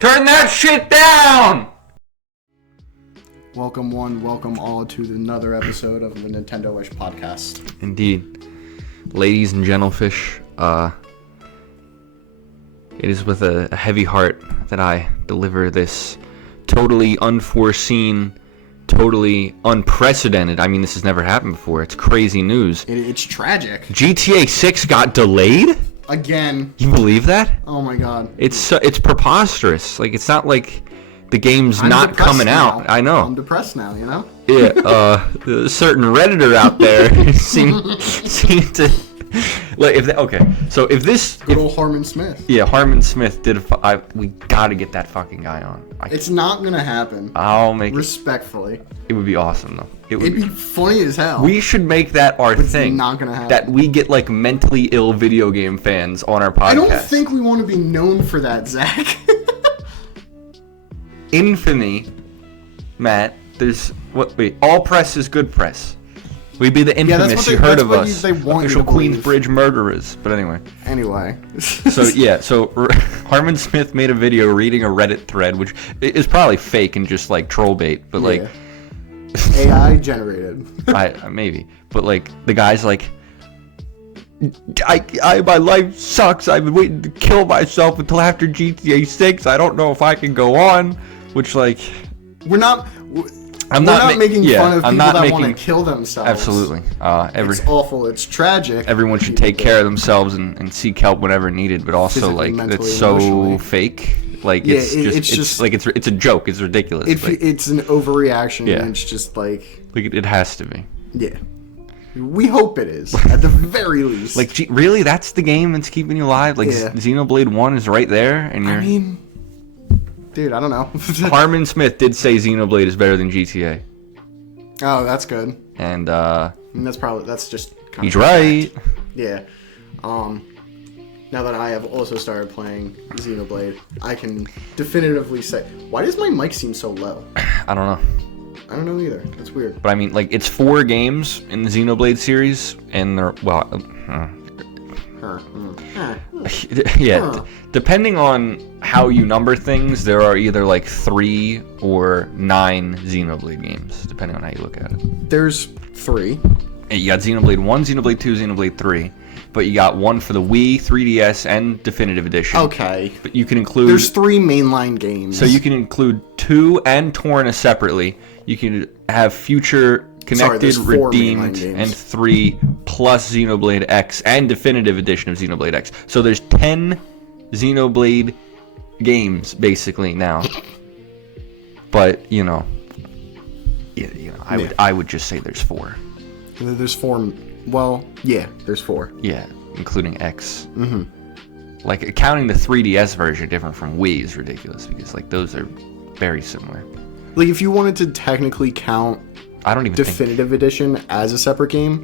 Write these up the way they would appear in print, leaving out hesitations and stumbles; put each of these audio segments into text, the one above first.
Turn that shit down! Welcome one, welcome all to another episode of the Nintendoish podcast. Indeed. Ladies and gentlefish, it is with a heavy heart that I deliver this totally unforeseen, totally unprecedented. I mean, this has never happened before. It's crazy news. It's tragic. GTA 6 got delayed? Again. You believe that? Oh my god. It's preposterous. Like, it's not like the game's I'm not coming now. out. I know. I'm depressed now, you know? Yeah, a certain Redditor out there seemed to... Like, if this... Good old Harmon Smith. Yeah, Harmon Smith did we gotta get that fucking guy on. It's not gonna happen. I'll make Respectfully. it would be awesome, though. It'd be funny as hell. We should make that our thing. It's not gonna happen. That we get, like, mentally ill video game fans on our podcast. I don't think we want to be known for that, Zach. Infamy, Matt. There's... all press is good press. We'd be the infamous, you heard of us, official Queensbridge murderers. But anyway. So Harmon Smith made a video reading a Reddit thread, which is probably fake and just like troll bait, but like... AI generated. Maybe. But like, the guy's like, my life sucks, I've been waiting to kill myself until after GTA 6, I don't know if I can go on, which like... I'm not making fun of people that want to kill themselves. Absolutely. It's awful. It's tragic. Everyone should take care of themselves and seek help whenever needed. But also, like, it's so fake. Like, it's a joke. It's ridiculous. It's an overreaction. Yeah. And it's just like it has to be. Yeah. We hope it is, at the very least. Like, really? That's the game that's keeping you alive? Like, Xenoblade 1 is right there, and you're... Dude, I don't know. Harmon Smith did say Xenoblade is better than GTA. Oh, that's good. And that's just kind he's right. Yeah. Now that I have also started playing Xenoblade, I can definitively say, why does my mic seem so low? I don't know. I don't know either. That's weird. But I mean, like, it's 4 games in the Xenoblade series, and they're depending on how you number things, there are either like 3 or 9 Xenoblade games, depending on how you look at it. There's 3. You got Xenoblade 1, Xenoblade 2, Xenoblade 3, but you got one for the Wii, 3DS, and Definitive Edition. Okay. But you can include... There's 3 mainline games. So you can include 2 and Torna separately. You can have future... Connected, Redeemed, and 3 plus Xenoblade X and Definitive Edition of Xenoblade X. So there's 10 Xenoblade games basically now. But I would just say there's 4. There's 4. Well, yeah, there's 4. Yeah, including X. Mm-hmm. Like, counting the 3DS version different from Wii is ridiculous because like those are very similar. Like, if you wanted to technically count Definitive Edition as a separate game,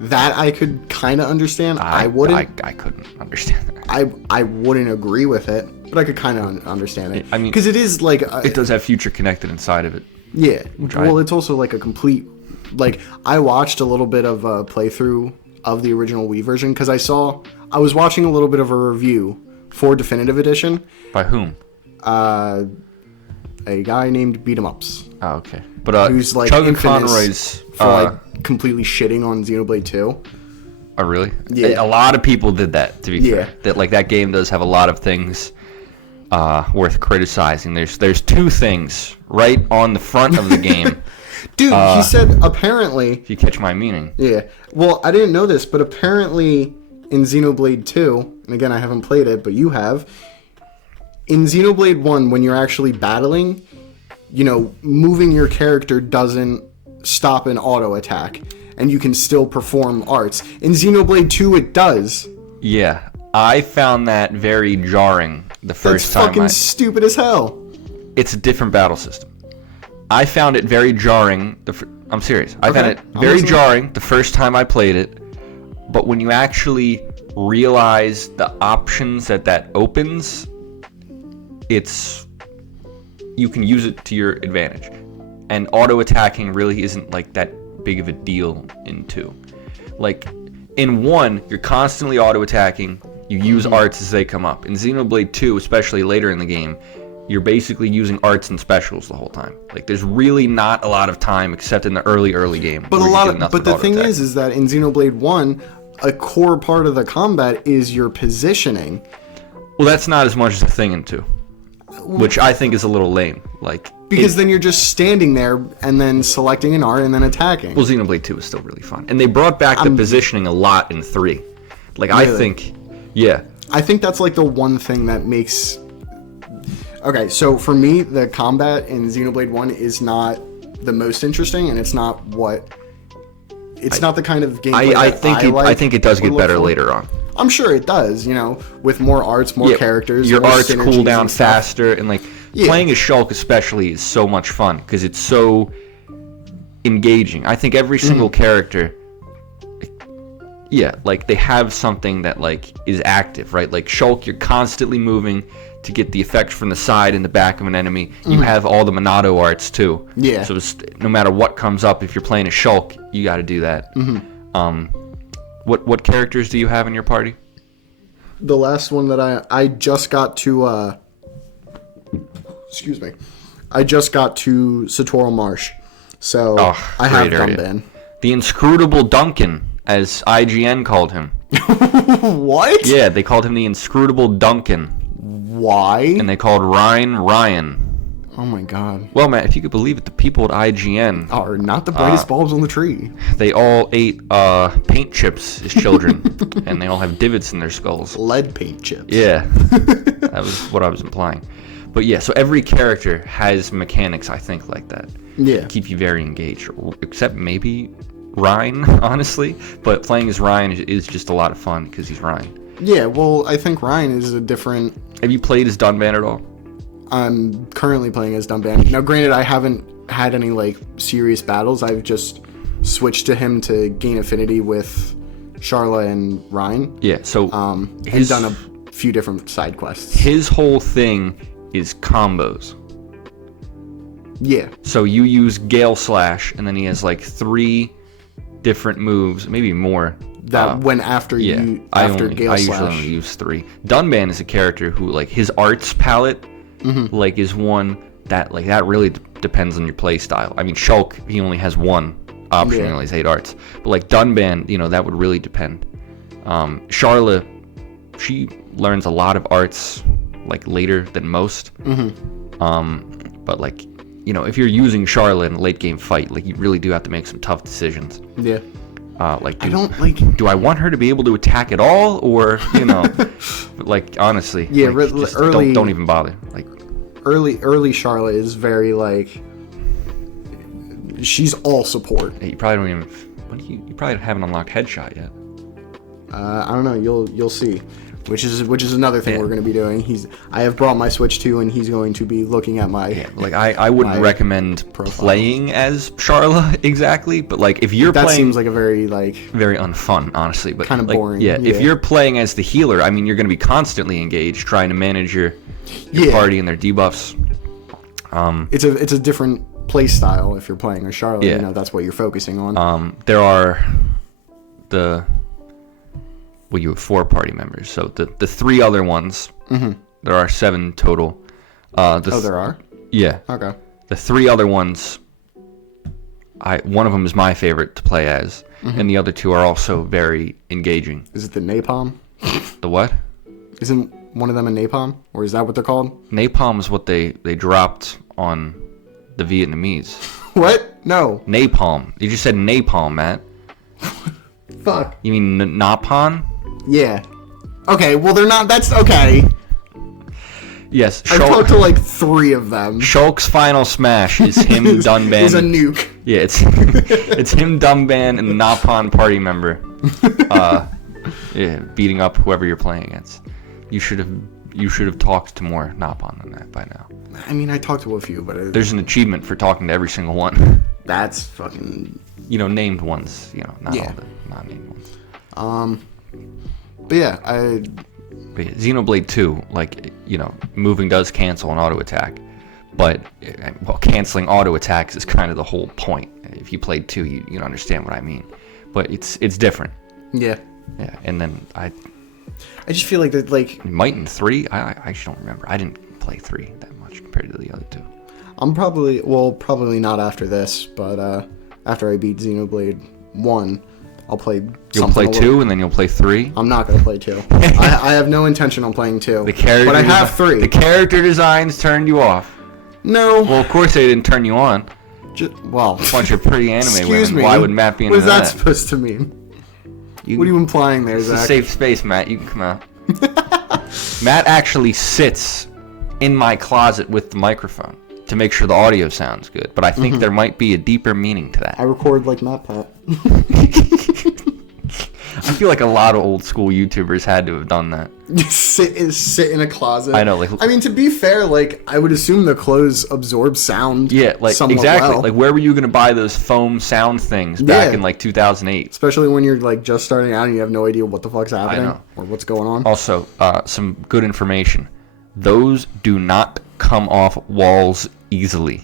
that I could kind of understand. I wouldn't. I couldn't understand that. I wouldn't agree with it, but I could kind of understand it. I mean, because it is like it does have Future Connected inside of it. Yeah. Well, it's also like a complete. Like, I watched a little bit of a playthrough of the original Wii version because I was watching a little bit of a review for Definitive Edition. By whom? A guy named Beat 'em Ups. Oh, okay. But who's like Chug Conroy's for like completely shitting on Xenoblade 2. Oh, really? Yeah. A lot of people did that, to be fair. That game does have a lot of things worth criticizing. There's 2 things right on the front of the game. Dude, he said apparently... If you catch my meaning. Yeah. Well, I didn't know this, but apparently in Xenoblade 2, and again, I haven't played it, but you have, in Xenoblade 1, when you're actually battling, moving your character doesn't stop an auto attack, and you can still perform arts. In Xenoblade 2, it does. Yeah, I found that very jarring the first time. That's fucking stupid as hell. It's a different battle system. I found it very jarring. I'm serious. I found it very jarring the first time I played it, but when you actually realize the options that opens, you can use it to your advantage. And auto attacking really isn't like that big of a deal in 2. Like, in 1, you're constantly auto attacking. You use arts as they come up. In Xenoblade 2, especially later in the game, you're basically using arts and specials the whole time. Like, there's really not a lot of time except in the early game. But the thing is that in Xenoblade 1, a core part of the combat is your positioning. Well, that's not as much as a thing in 2, which I think is a little lame. Like, because then you're just standing there and then selecting an art and then attacking. Well, Xenoblade 2 is still really fun, and they brought back the positioning a lot in 3. Like, really? I think, yeah. I think that's like the one thing that makes. Okay, so for me, the combat in Xenoblade 1 is not the most interesting, and it's not what. It's not the kind of gameplay I think it does get better later on. I'm sure it does, with more arts, more characters. Your arts cool down faster, and like playing as Shulk especially is so much fun because it's so engaging. I think every single character, like they have something that like is active, right? Like Shulk, you're constantly moving to get the effect from the side and the back of an enemy. You have all the Monado arts too. Yeah. So no matter what comes up, if you're playing a Shulk, you got to do that. What characters do you have in your party? The last one that I just got to. Excuse me. I just got to Satoral Marsh, so I have Dunban. The inscrutable Duncan, as IGN called him. What? Yeah, they called him the inscrutable Duncan. Why? And they called Ryan. Oh my god. Well, man, if you could believe it, the people at IGN are not the brightest bulbs on the tree. They all ate paint chips as children, and they all have divots in their skulls. Lead paint chips. Yeah, that was what I was implying. But yeah, so every character has mechanics, I think, like that. Yeah. Keep you very engaged, except maybe Ryan, honestly. But playing as Ryan is just a lot of fun because he's Ryan. Yeah, well, I think Ryan is a different... Have you played as Dunban at all? I'm currently playing as Dunban. Now, granted, I haven't had any, like, serious battles. I've just switched to him to gain affinity with Charla and Ryan. Yeah, so... he's done a few different side quests. His whole thing is combos. Yeah. So you use Gale Slash, and then he has, like, 3 different moves, maybe more. That when after Gale Slash. I usually only use 3. Dunban is a character who, like, his arts palette, like, is one that, like, that really depends on your play style. I mean, Shulk, he only has 1 option, he only has 8 arts. But, like, Dunban, that would really depend. Charla, she learns a lot of arts, like, later than most. But, like, if you're using Charla in a late game fight, like, you really do have to make some tough decisions. Yeah. Do I want her to be able to attack at all, or like, honestly, yeah, like, early, don't even bother. Like, early Charlotte is very like she's all support. Yeah, you probably don't even. You probably haven't unlocked headshot yet. I don't know. You'll see. Which is another thing we're going to be doing. I have brought my Switch 2, and he's going to be looking at my... Yeah, like, I wouldn't recommend playing as Charla exactly, but, like, if you're playing... That seems like a very, like... Very unfun, honestly. But kind of like, boring. Yeah, if you're playing as the healer, I mean, you're going to be constantly engaged, trying to manage your party and their debuffs. It's a different play style if you're playing as Charla. Yeah. That's what you're focusing on. There are you have 4 party members. So the 3 other ones, there are 7 total. There are? Yeah. Okay. The 3 other ones, one of them is my favorite to play as, and the other 2 are also very engaging. Is it the Napalm? The what? Isn't one of them a Napalm? Or is that what they're called? Napalm is what they dropped on the Vietnamese. What? No. Napalm. You just said napalm, Matt. Fuck. You mean Napalm? Yeah. Okay, well, they're not... That's okay. Yes. I've talked to, like, 3 of them. Shulk's final smash is him, Dunban. Is a nuke. Yeah, it's him, Dunban, and the Napalm party member. Beating up whoever you're playing against. You should have talked to more Napalm than that by now. I mean, I talked to a few, but... There's an achievement for talking to every single one. That's fucking... named ones. Not all the not-named ones. But yeah, Xenoblade 2, like, moving does cancel an auto attack, but canceling auto attacks is kind of the whole point. If you played 2, you understand what I mean. But it's different. Yeah. Yeah, and then I just feel like that, like... Might in 3? I actually don't remember. I didn't play 3 that much compared to the other 2. I'm probably not after this, but after I beat Xenoblade 1, I'll play You'll play 2 and then you'll play 3? I'm not going to play 2. I have no intention on playing 2. But I have 3. The character designs turned you off. No. Well, of course they didn't turn you on. Well, a bunch of pretty anime excuse women. me. Why would Matt be into that? What is that supposed to mean? What are you implying there, Zach? It's a safe space, Matt. You can come out. Matt actually sits in my closet with the microphone to make sure the audio sounds good. But I think there might be a deeper meaning to that. I record like MatPat. I feel like a lot of old school YouTubers had to have done that. sit in a closet. I know. Like, I mean, to be fair, like I would assume the clothes absorb sound. Yeah, like exactly. Well. Like where were you gonna buy those foam sound things back in like 2008? Especially when you're like just starting out and you have no idea what the fuck's happening or what's going on. Also, some good information. Those do not come off walls easily.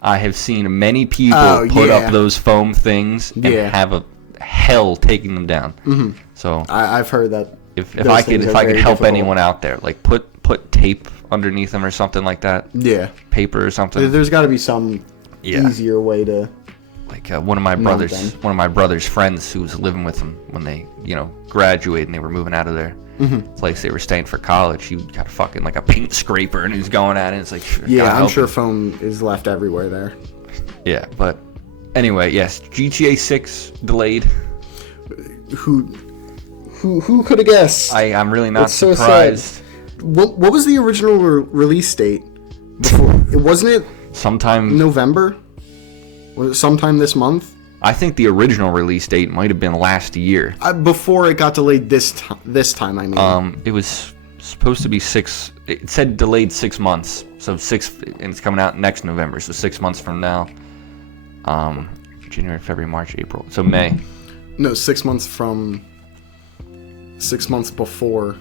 I have seen many people put up those foam things and have a hell taking them down. So I've heard that. If I could help anyone out there, like put tape underneath them or something like that. Yeah. Paper or something. There's got to be some easier way to. Like one of my brother's friends who was living with him when they graduated and they were moving out of their place they were staying for college. He got fucking like a paint scraper and he was going at it. It's like I'm sure foam is left everywhere there. Yeah, but anyway, yes, GTA 6 delayed. Who could have guessed? I'm really not surprised. So what was the original release date? Wasn't it sometime November? Was it sometime this month? I think the original release date might have been last year. Before it got delayed this time, I mean. It was supposed to be 6. It said delayed 6 months, so 6, and it's coming out next November, so 6 months from now. January, February, March, April. So May. No, 6 months from. 6 months before.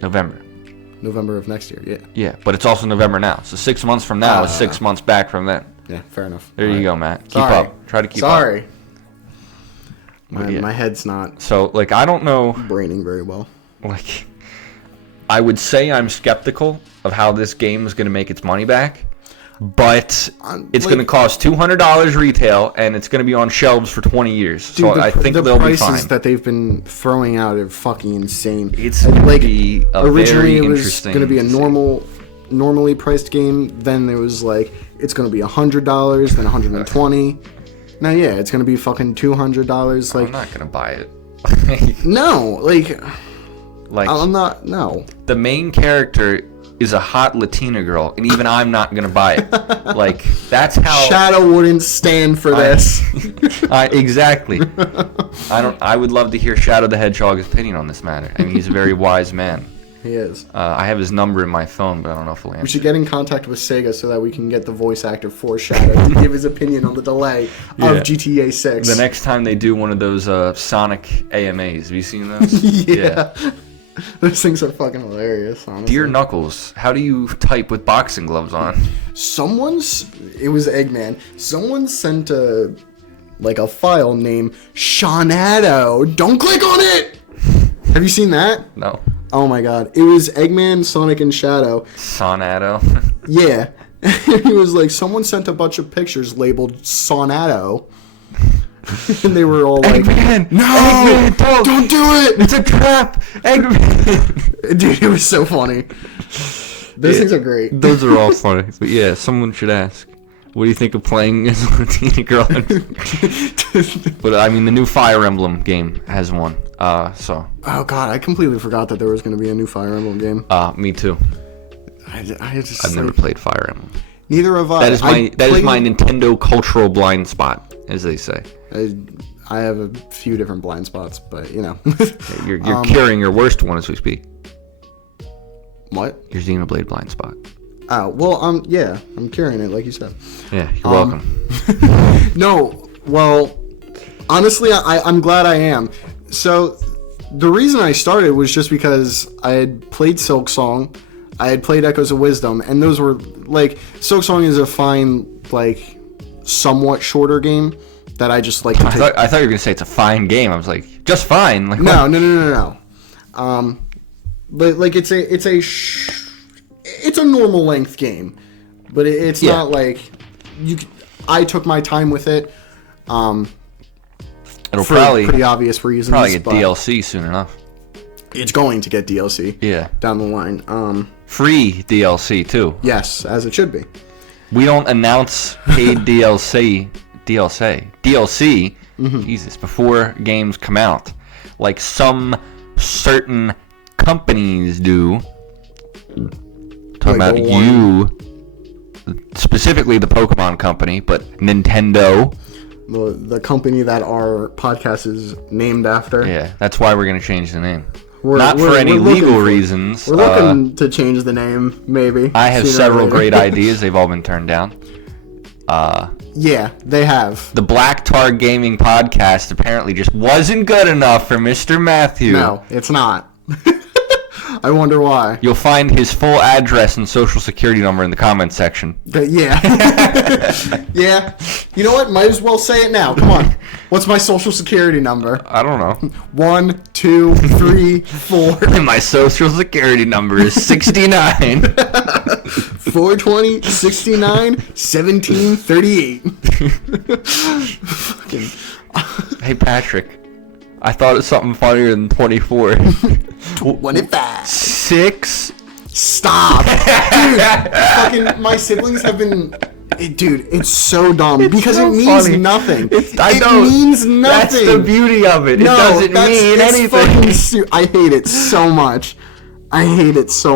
November of next year. Yeah. Yeah, but it's also November now, so 6 months from now is 6 months back from then. Yeah, fair enough. There you go, Matt. Keep up. Try to keep up. Sorry. My head's not. So, like, I don't know. Braining very well. Like, I would say I'm skeptical of how this game is going to make its money back, but it's going to cost $200 retail, and it's going to be on shelves for 20 years. Dude, so I think they'll be fine. The prices that they've been throwing out are fucking insane. It's going to be a originally very it was interesting. Going to be a normally priced game. Then there was like it's going to be $100, then $120. Now, yeah, it's going to be fucking $200. Like I'm not going to buy it. No, like I'm not. No. The main character is a hot Latina girl, and even I'm not gonna buy it. Like that's how Shadow wouldn't stand for this. Exactly. I would love to hear Shadow the Hedgehog's opinion on this matter. I mean, he's a very wise man. He is. I have his number in my phone, but I don't know if he'll answer. We should get in contact with Sega so that we can get the voice actor for Shadow to give his opinion on the delay of GTA 6. The next time they do one of those Sonic AMAs, have you seen those? Yeah. Those things are fucking hilarious, honestly. Dear Knuckles, how do you type with boxing gloves on? It was Eggman. Someone sent a file named Shawnado. Don't click on it! Have you seen that? No. Oh my god. It was Eggman, Sonic, and Shadow. Sonado? Yeah. It was like, someone sent a bunch of pictures labeled Sonado. And they were all like, Eggman! No! Eggman, don't do it! It's a trap! Eggman! Dude, it was so funny. Those things are great. Those are all funny. But yeah, someone should ask. What do you think of playing as a Latina girl? But I mean, the new Fire Emblem game has one. So. Oh god, I completely forgot that there was going to be a new Fire Emblem game. Me too. I've never played Fire Emblem. Neither have I. That is my Nintendo cultural blind spot, as they say. I have a few different blind spots, but you know. You're curing your worst one as we speak. What? Your Xenoblade blind spot. Oh, well, yeah, I'm curing it, like you said. Yeah, you're welcome. No, well, honestly, I'm glad I am. So, the reason I started was just because I had played Silk Song, I had played Echoes of Wisdom, and those were, like, Silk Song is a fine, like, somewhat shorter game that I just like to take. I thought you were going to say it's a fine game. I was like, just fine. Like, No. But, like, it's a it's a normal length game, but it's not like I took my time with it. It'll for probably pretty obvious reasons. Probably get DLC soon enough. It's going to get DLC. Yeah. Down the line. Free DLC too. Yes, as it should be. We don't announce paid DLC. Jesus, before games come out, like some certain companies do. Talking about you, specifically the Pokemon company, but Nintendo. The company that our podcast is named after. Yeah, that's why we're going to change the name. Not for any legal reasons. We're looking to change the name, maybe. I have several great ideas. They've all been turned down. Yeah, they have. The Black Tar Gaming podcast apparently just wasn't good enough for Mr. Matthew. No, it's not. I wonder why. You'll find his full address and social security number in the comments section. Yeah. Yeah. You know what? Might as well say it now. Come on. What's my social security number? I don't know. 1, 2, 3, 4. My social security number is 69. 420, 69, 17, 38. Fucking. Hey, Patrick. I thought of something funnier than 24. 25. 6. Stop. Dude, fucking my siblings have been... Dude, it's so dumb because so it means funny. Nothing. It means nothing. That's the beauty of it. It doesn't mean anything. I hate it so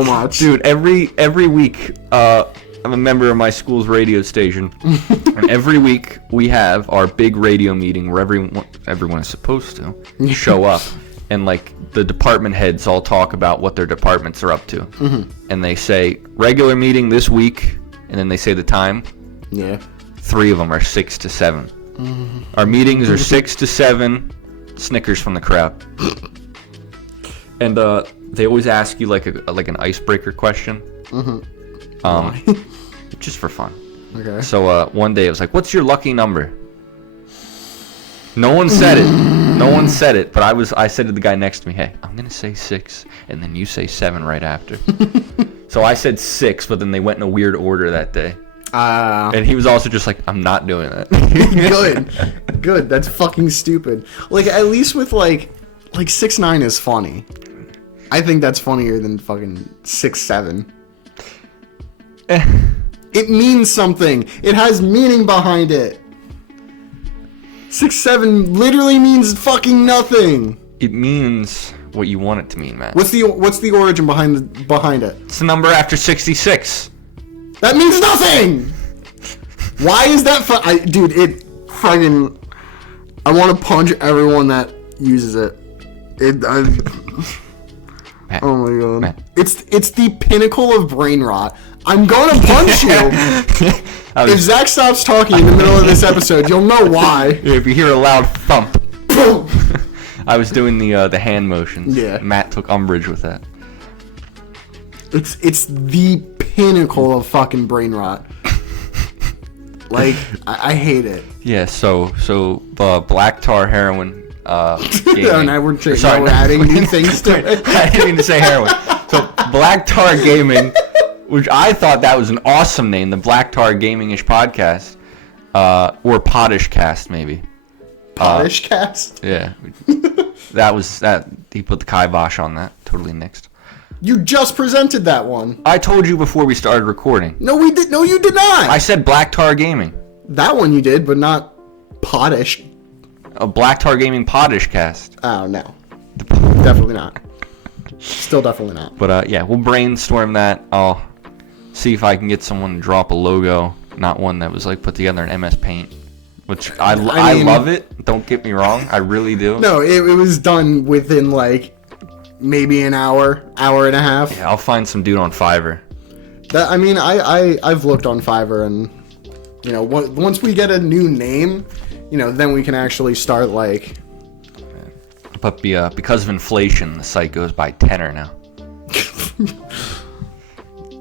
much. Dude, every week, I'm a member of my school's radio station, and every week we have our big radio meeting where everyone is supposed to show up, and like the department heads all talk about what their departments are up to, and they say regular meeting this week, and then they say the time. Yeah. 3 of them are 6 to 7. Our meetings are 6 to 7. Snickers from the crowd. And they always ask you like an icebreaker question. Just for fun. Okay. So one day it was like, "What's your lucky number?" No one said it. But I said to the guy next to me, "Hey, I'm gonna say 6, and then you say 7 right after." So I said 6, but then they went in a weird order that day. And he was also just like, "I'm not doing that." Good. That's fucking stupid. Like at least with like 6'9" is funny. I think that's funnier than fucking 6'7". It means something. It has meaning behind it. 6'7" literally means fucking nothing. It means what you want it to mean, man. What's the origin behind it? It's the number after 66. That means nothing. Why is that dude, it fucking... I want to punch everyone that uses it. Matt, oh my god. Matt. It's the pinnacle of brain rot. I'm gonna punch you. If Zach stops talking in the middle of this episode, you'll know why. If you hear a loud thump. Boom. I was doing the hand motions. Yeah. Matt took umbrage with that. It's the pinnacle of fucking brain rot. Like, I hate it. Yeah, so black tar heroin gaming. Now we're adding new things to it. I didn't mean to say heroin. So Black Tar Gaming, which I thought that was an awesome name, the Black Tar Gaming-ish podcast, or Poddish Cast maybe. Poddish Cast? Yeah, that was that. He put the kibosh on that. Totally nixed. You just presented that one. I told you before we started recording. No, we did. No, you did not. I said Black Tar Gaming. That one you did, but not Poddish. A Black Tar Gaming Poddish Cast. Oh no, definitely not. Still definitely not. But yeah, we'll brainstorm that. I'll see if I can get someone to drop a logo, not one that was like put together in MS Paint, which I mean, love it. Don't get me wrong, I really do. No, it was done within like maybe an hour and a half. Yeah, I'll find some dude on Fiverr. That I mean, I've looked on Fiverr, and you know, once we get a new name, you know, then we can actually start like. But because of inflation, the site goes by tenner now.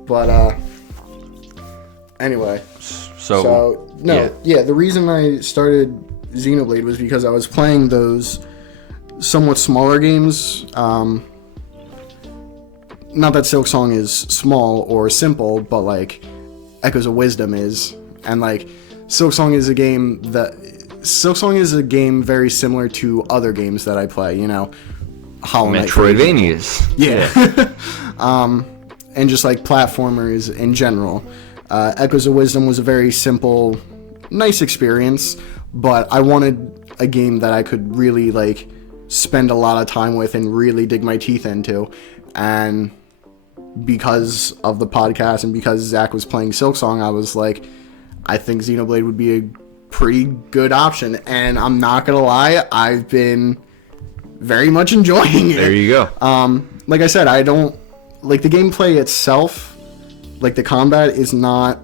But anyway. So no, yeah. The reason I started Xenoblade was because I was playing those somewhat smaller games. not that Silksong is small or simple, but like Echoes of Wisdom is, and like Silksong is a game very similar to other games that I play, you know, Hollow Knight, Metroidvanias. Yeah. And just like platformers in general. Echoes of Wisdom was a very simple, nice experience, but I wanted a game that I could really like spend a lot of time with and really dig my teeth into. And because of the podcast and because Zach was playing Silksong, I was like, I think Xenoblade would be a pretty good option. And I'm not gonna lie, I've been very much enjoying it. There you go. Like I said, I don't like the gameplay itself. Like the combat is not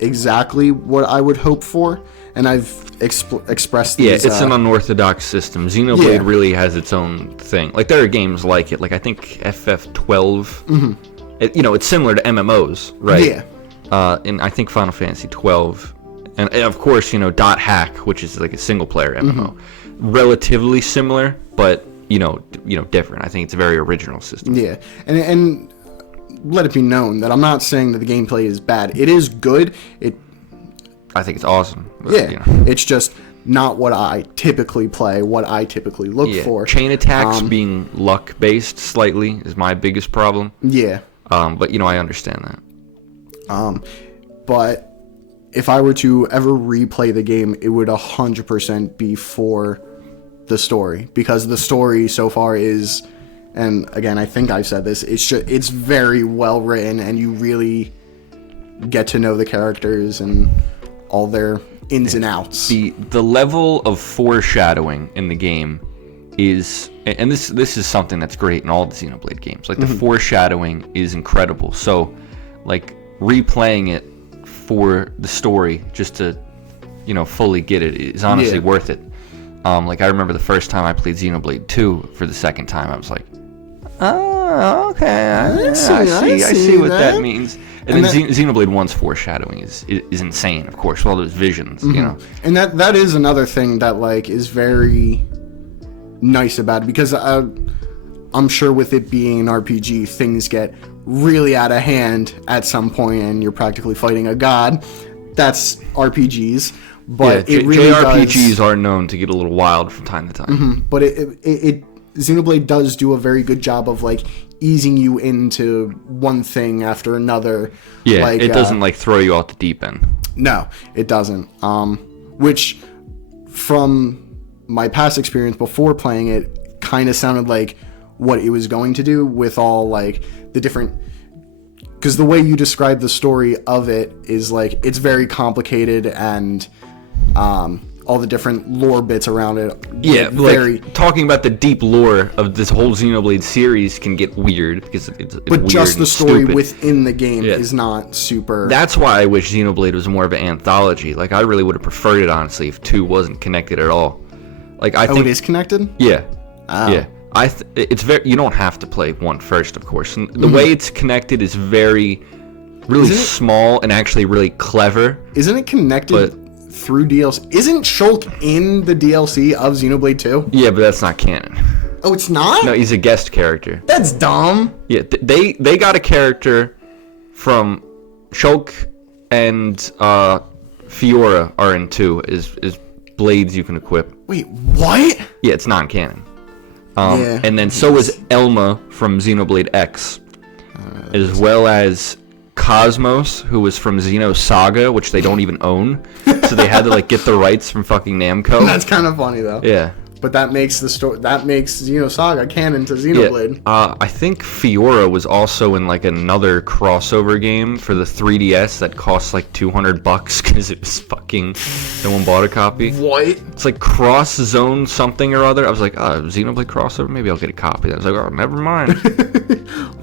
exactly what I would hope for, and I've expressed these. Yeah, it's an unorthodox system. Xenoblade really has its own thing. Like there are games like it. Like I think FF12. It's similar to MMOs, right? Yeah. And I think Final Fantasy 12, and of course, Dot Hack, which is like a single player MMO, relatively similar, but different. I think it's a very original system. Yeah, and let it be known that I'm not saying that the gameplay is bad. It is good. I think it's awesome. But, it's just not what I typically play, what I typically look for. Chain attacks being luck based slightly is my biggest problem. Yeah. But I understand that. But if I were to ever replay the game, it would 100% be for the story, because the story so far is, and again, I think I've said this, it's very well written, and you really get to know the characters and all their ins and outs. The level of foreshadowing in the game is, and this is something that's great in all the Xenoblade games. Like the foreshadowing is incredible. So, like replaying it for the story just to, fully get it is honestly worth it. Like I remember the first time I played Xenoblade 2 for the second time, I was like, oh, okay, I see what that means. And then Xenoblade 1's foreshadowing is insane, of course, with all those visions, And that is another thing that like is very nice about it, because I'm sure with it being an RPG, things get really out of hand at some point, and you're practically fighting a god. That's RPGs. But it really JRPGs are known to get a little wild from time to time. But it Xenoblade does do a very good job of like easing you into one thing after another. Yeah, like, it doesn't like throw you off the deep end. No, it doesn't. Which from my past experience before playing it kind of sounded like what it was going to do, with all like the different, because the way you describe the story of it is like it's very complicated, and all the different lore bits around it. Yeah, like talking about the deep lore of this whole Xenoblade series can get weird, because it's but weird just the story stupid. Within the game is not super. That's why I wish Xenoblade was more of an anthology. Like I really would have preferred it, honestly, if 2 wasn't connected at all. Like I think it is connected. Yeah, oh. Yeah. It's very. You don't have to play 1 first, of course. And the way it's connected is really small and actually really clever. Isn't it connected through DLC? Isn't Shulk in the DLC of Xenoblade 2? Yeah, but that's not canon. Oh, it's not? No, he's a guest character. That's dumb. Yeah, they got a character from Shulk, and Fiora are in 2 is blades you can equip. Wait, what? Yeah, it's non-canon. And then so is Elma from Xenoblade X, as well as Cosmos, who was from Xenosaga, which they don't even own, so they had to like get the rights from fucking Namco. That's kind of funny though. Yeah. But that makes Xenosaga canon to Xenoblade. Yeah. I think Fiora was also in like another crossover game for the 3DS that cost like $200 because it was fucking no one bought a copy. What? It's like Cross Zone something or other. I was like, Xenoblade crossover? Maybe I'll get a copy. I was like, oh, never mind.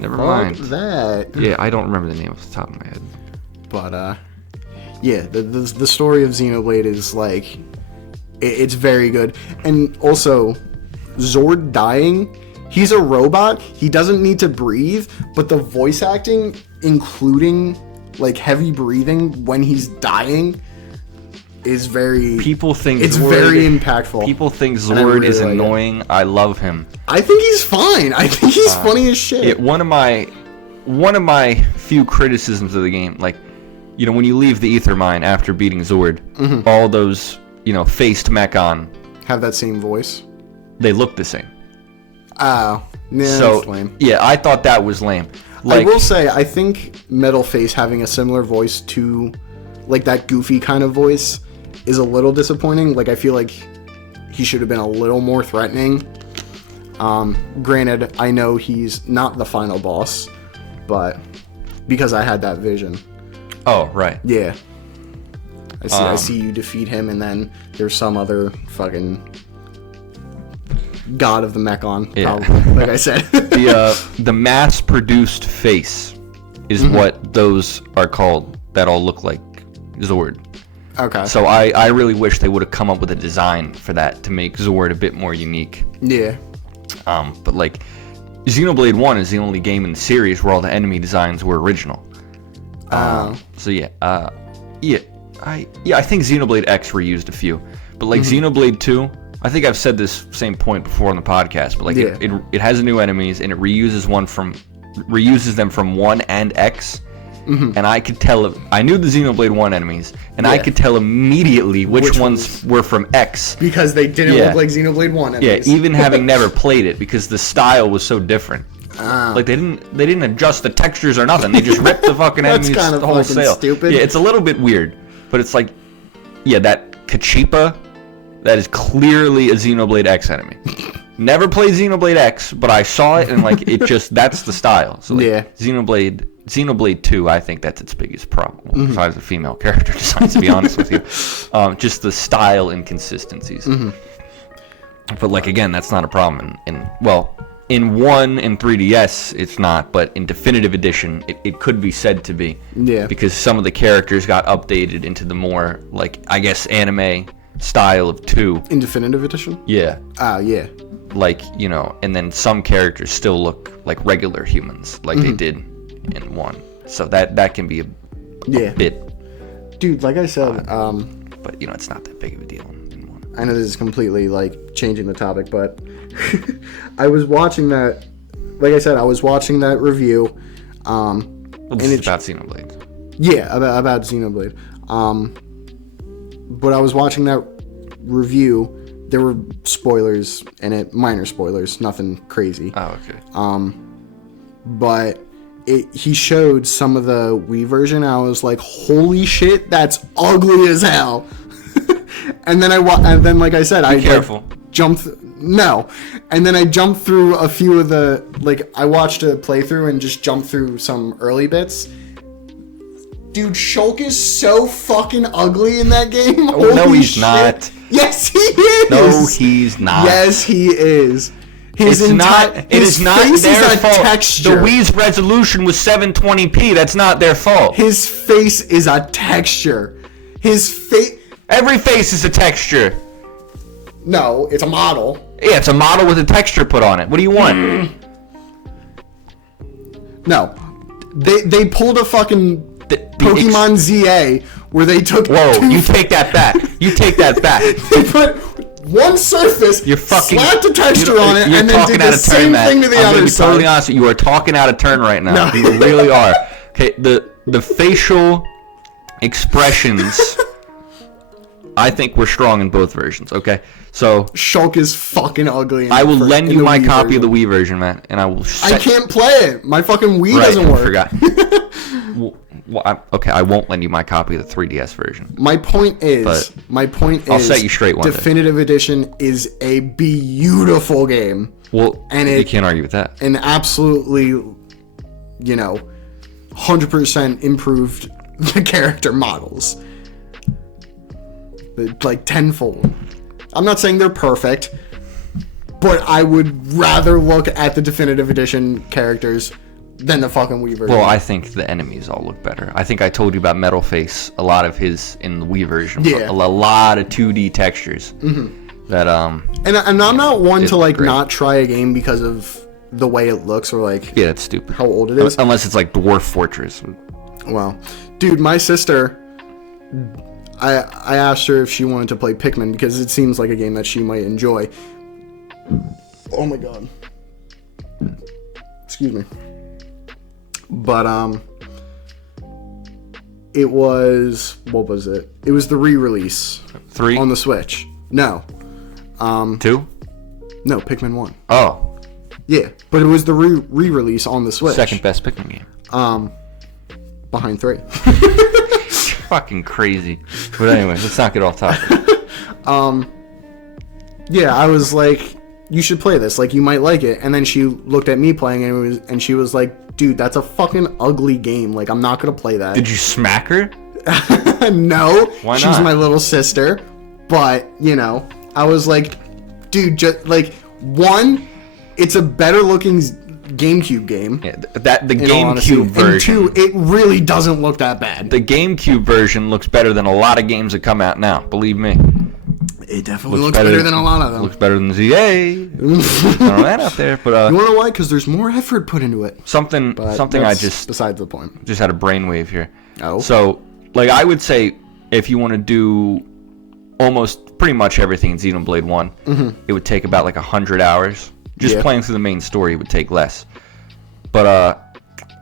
Never mind. That. Yeah, I don't remember the name off the top of my head. But yeah, the story of Xenoblade is like, it's very good. And also, Zord dying, he's a robot, he doesn't need to breathe, but the voice acting, including like heavy breathing when he's dying, is very... People think it's Zord, very impactful. People think Zord is annoying. I love him. I think he's fine. I think he's funny as shit. One of my one of my few criticisms of the game, like, when you leave the Ether Mine after beating Zord, all those, faced Mechon have that same voice. They look the same. Oh, yeah, so that's lame. Yeah, I thought that was lame. I will say, I think Metal Face having a similar voice to, like, that goofy kind of voice is a little disappointing. Like, I feel like he should have been a little more threatening. Granted, I know he's not the final boss, but because I had that vision. Oh, right. Yeah. I see you defeat him, and then there's some other fucking god of the Mechon, probably, like I said. The mass-produced face is what those are called that all look like Zord. Okay. So I really wish they would have come up with a design for that to make Zord a bit more unique. Yeah. But like, Xenoblade 1 is the only game in the series where all the enemy designs were original. So yeah, I think Xenoblade X reused a few, but like Xenoblade 2, I think I've said this same point before on the podcast, but like it has new enemies and it reuses them from 1 and X. And I could tell, I knew the Xenoblade 1 enemies, and I could tell immediately which ones were from X. Because they didn't look like Xenoblade 1 enemies. Yeah, even having never played it, because the style was so different. Like, they didn't adjust the textures or nothing. They just ripped the fucking enemies kind of wholesale. Stupid. Yeah, it's a little bit weird, but it's like, that Kachipa, that is clearly a Xenoblade X enemy. Never played Xenoblade X, but I saw it, and like, that's the style. So like, Xenoblade 2, I think that's its biggest problem, besides the female character designs, to be honest with you. Just the style inconsistencies. But, like, again, that's not a problem. In 1 and 3DS, it's not, but in Definitive Edition, it could be said to be. Yeah. Because some of the characters got updated into the more, like, I guess, anime style of 2. In Definitive Edition? Yeah. Yeah. Like, and then some characters still look like regular humans, like they did in 1, so that can be a bit, dude, like I said, but it's not that big of a deal in 1. I know this is completely like changing the topic, but I was watching that, like I said, I was watching that review, and it's about Xenoblade. Yeah, about Xenoblade. But I was watching that review. There were spoilers in it, minor spoilers, nothing crazy. Oh, okay. But he showed some of the Wii version. I was like, "Holy shit, that's ugly as hell!" And then, like I said, careful. Jumped. No, and then I jumped through a few of the I watched a playthrough and just jumped through some early bits. Dude, Shulk is so fucking ugly in that game. Oh, no, he's not. Yes, he is. No, he's not. Yes, he is. It is not their fault. Texture. The Wii's resolution was 720p. That's not their fault. His face is a texture. His face. Every face is a texture. No, it's a model. Yeah, it's a model with a texture put on it. What do you want? No, they pulled a fucking Pokemon ZA where they took. Whoa! You take that back. You take that back. They put one surface, slapped a texture on it, and then did the same thing to the other side. I'm going to be totally honest with you. You are talking out of turn right now. No. You really are. Okay, the facial expressions, I think, were strong in both versions. Okay, so Shulk is fucking ugly. I will lend you my copy of the Wii version, man, and I will. I can't play it. My fucking Wii doesn't work. I forgot. Okay, I won't lend you my copy of the 3DS version. My point is, I'll set you straight one day. Definitive Edition is a beautiful game. Well, and you can't argue with that. And absolutely, 100% improved the character models. Like tenfold. I'm not saying they're perfect, but I would rather look at the Definitive Edition characters than the fucking Wii version. Well, I think the enemies all look better. I think I told you about Metal Face. A lot of his in the Wii version. Yeah. A lot of 2D textures. That And I'm not one to like not try a game because of the way it looks or like. Yeah, it's stupid. How old it is. Unless it's like Dwarf Fortress. Well, dude, my sister. I asked her if she wanted to play Pikmin because it seems like a game that she might enjoy. Oh my god. Excuse me. But it was, what was it? It was the re-release. 3 on the Switch. No. 2? No, Pikmin 1. Oh. Yeah, but it was the re-release on the Switch. Second best Pikmin game. Behind 3. Fucking crazy. But anyway, let's not get off topic. Yeah, I was like, you should play this. Like, you might like it. And then she looked at me playing it, and she was like, dude, that's a fucking ugly game. Like, I'm not gonna play that. Did you smack her? No. Why not? She's my little sister. But, you know, I was like, dude, just, like, one, it's a better looking GameCube game. Yeah, the GameCube version. And 2, it really doesn't look that bad. The GameCube version looks better than a lot of games that come out now. Believe me. It definitely looks better than a lot of them. Looks better than ZA. Throw that out there, but you wanna know why? Because there's more effort put into it. Something I just besides the point. Just had a brainwave here. Oh. So, like, I would say if you want to do almost pretty much everything in Xenoblade 1, it would take about like 100 hours. Just playing through the main story would take less. But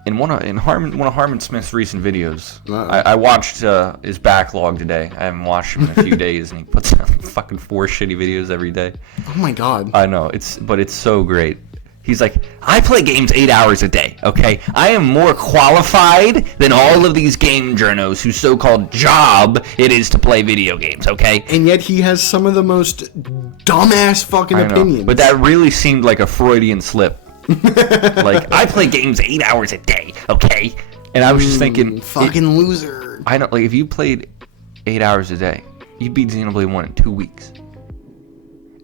in one of Harmon Smith's recent videos, I watched his backlog today. I haven't watched him in a few days, and he puts out fucking 4 shitty videos every day. Oh my god. I know, but it's so great. He's like, I play games 8 hours a day, okay? I am more qualified than all of these game journos whose so-called job it is to play video games, okay? And yet he has some of the most dumbass fucking opinions. But that really seemed like a Freudian slip. Like, I play games 8 hours a day, okay? And I was just thinking... Fucking loser. I know, like, if you played 8 hours a day, you'd beat Xenoblade 1 in 2 weeks.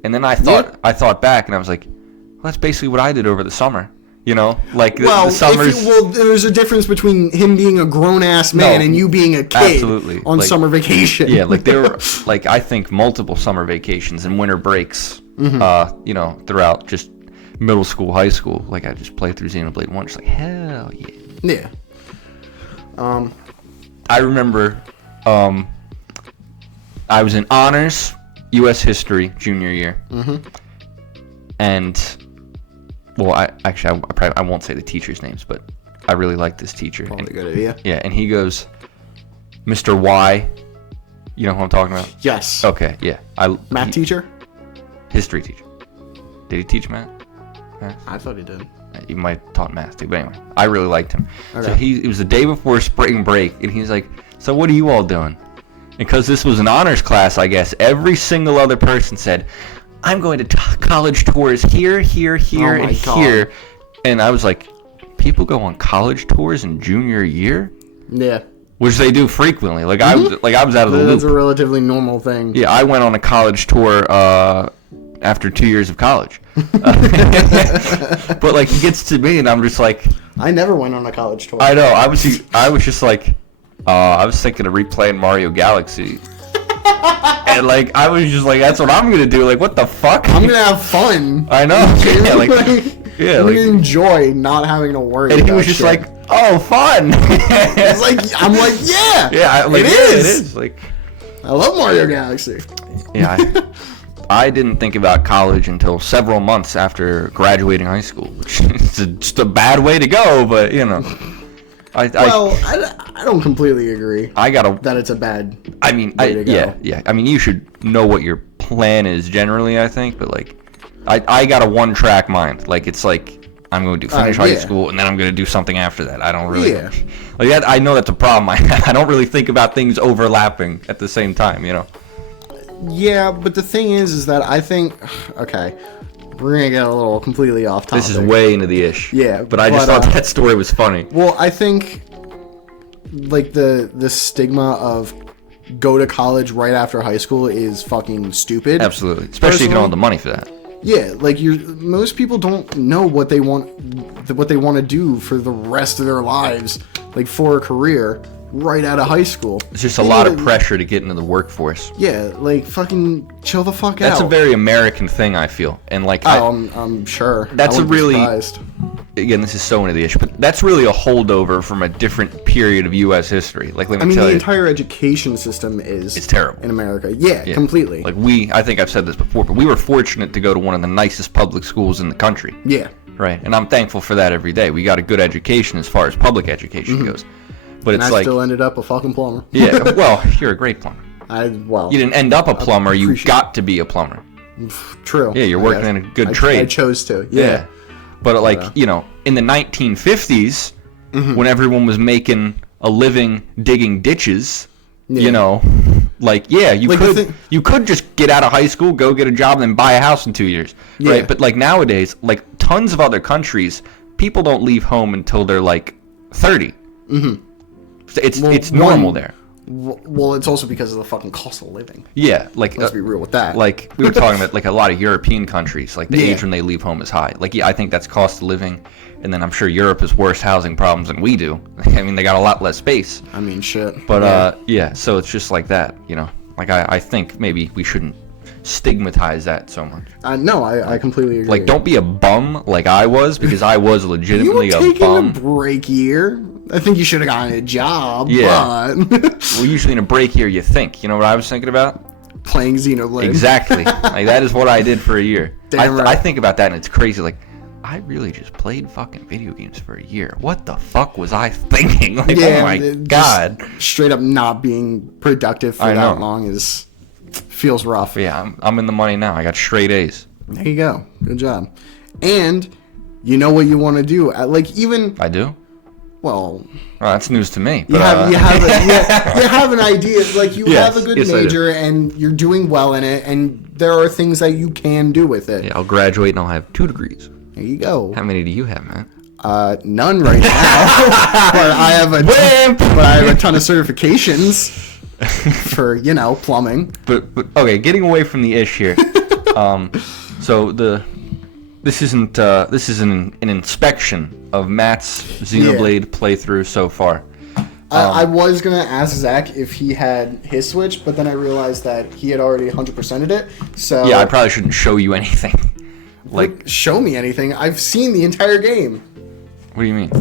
And then I thought back, and I was like... Well, that's basically what I did over the summer, you know, like the summers. There's a difference between him being a grown ass man and you being a kid on like, summer vacation. Yeah, like there were like I think multiple summer vacations and winter breaks, you know, throughout just middle school, high school. Like I just played through Xenoblade 1, just like hell yeah. Yeah. I remember, I was in honors, U.S. history, junior year, and. Well, I won't say the teachers' names, but I really like this teacher. Probably a good idea. Yeah, and he goes, Mr. Y. You know who I'm talking about? Yes. Okay, yeah. Math teacher? History teacher. Did he teach math? I thought he did. He might have taught math too, but anyway, I really liked him. Okay. So it was the day before spring break, and he's like, so what are you all doing? And because this was an honors class, I guess, every single other person said, I'm going to college tours here, and here. And I was like, people go on college tours in junior year? Yeah. Which they do frequently. Like I was out of the loop. That's a relatively normal thing. Yeah, I went on a college tour after 2 years of college. But like he gets to me and I'm just like, I never went on a college tour. I know. I was just like, I was thinking of replaying Mario Galaxy. And like I was just like, that's what I'm gonna do. Like, what the fuck? I'm gonna have fun. I know. Yeah, like, I'm gonna enjoy not having to worry. And he was just like, oh, fun. It's like I'm like, yeah. Yeah, like, it is. Like, I love Mario Galaxy. Yeah, I didn't think about college until several months after graduating high school, which is just a bad way to go. But you know. I don't completely agree. That it's a bad. I mean, yeah. I mean, you should know what your plan is generally. I think, but like, I got a one-track mind. Like, it's like I'm going to finish high school and then I'm going to do something after that. I don't really. Yeah. Like that, I know that's a problem. I don't really think about things overlapping at the same time. You know. Yeah, but the thing is that I think okay. We're going to get a little completely off topic. This is way into the ish. Yeah. But I just thought that story was funny. Well, I think, like, the stigma of go to college right after high school is fucking stupid. Especially if you don't have the money for that. Yeah, like, most people don't know what they want to do for the rest of their lives, like, for a career. Right out of high school. It's just a lot of pressure to get into the workforce. Yeah, like fucking chill the fuck out. That's a very American thing, I feel. And like I'm sure. That's a really again, this is so into the issue, but that's really a holdover from a different period of US history. Like let me tell you. The entire education system it's terrible. In America. Yeah, completely. Like I think I've said this before, but we were fortunate to go to one of the nicest public schools in the country. Yeah. right? And I'm thankful for that every day. We got a good education as far as public education goes. But and it's I still ended up a fucking plumber. Yeah, well, you're a great plumber. You didn't end up a plumber. You got to be a plumber. True. Yeah, you're working in a good trade. I chose to. Yeah. But like, in the 1950s, when everyone was making a living digging ditches, you could just get out of high school, go get a job, and then buy a house in 2 years, right? But like nowadays, like tons of other countries, people don't leave home until they're like 30. It's normal there. Well, it's also because of the fucking cost of living. Yeah, like let's be real with that. Like we were talking about, like a lot of European countries, like the age when they leave home is high. Like I think that's cost of living, and then I'm sure Europe has worse housing problems than we do. I mean, they got a lot less space. I mean, shit. But so it's just like that, Like I think maybe we shouldn't stigmatize that so much. No, I completely agree. Like, don't be a bum like I was, because I was legitimately a bum. You were taking a break year. I think you should have gotten a job. Yeah. But well, usually in a break year, you think. You know what I was thinking about? Playing Xenoblade. Exactly. Like, that is what I did for a year. Damn right. I think about that, and it's crazy. Like, I really just played fucking video games for a year. What the fuck was I thinking? Like, oh my God. Straight up not being productive for that long feels rough. Yeah, I'm in the money now. I got straight A's. There you go. Good job. And you know what you want to do. Like, even... I do? Well, that's news to me. But, you have an idea. Like, you have a good major, and you're doing well in it, and there are things that you can do with it. Yeah, I'll graduate, and I'll have 2 degrees. There you go. How many do you have, man? None right now. But I have a ton of certifications for, plumbing. But okay, getting away from the ish here. So this isn't an inspection of Matt's Xenoblade playthrough so far. I was gonna ask Zach if he had his Switch, but then I realized that he had already 100%ed it. So yeah, I probably shouldn't show you anything. Like, show me anything. I've seen the entire game. What do you mean?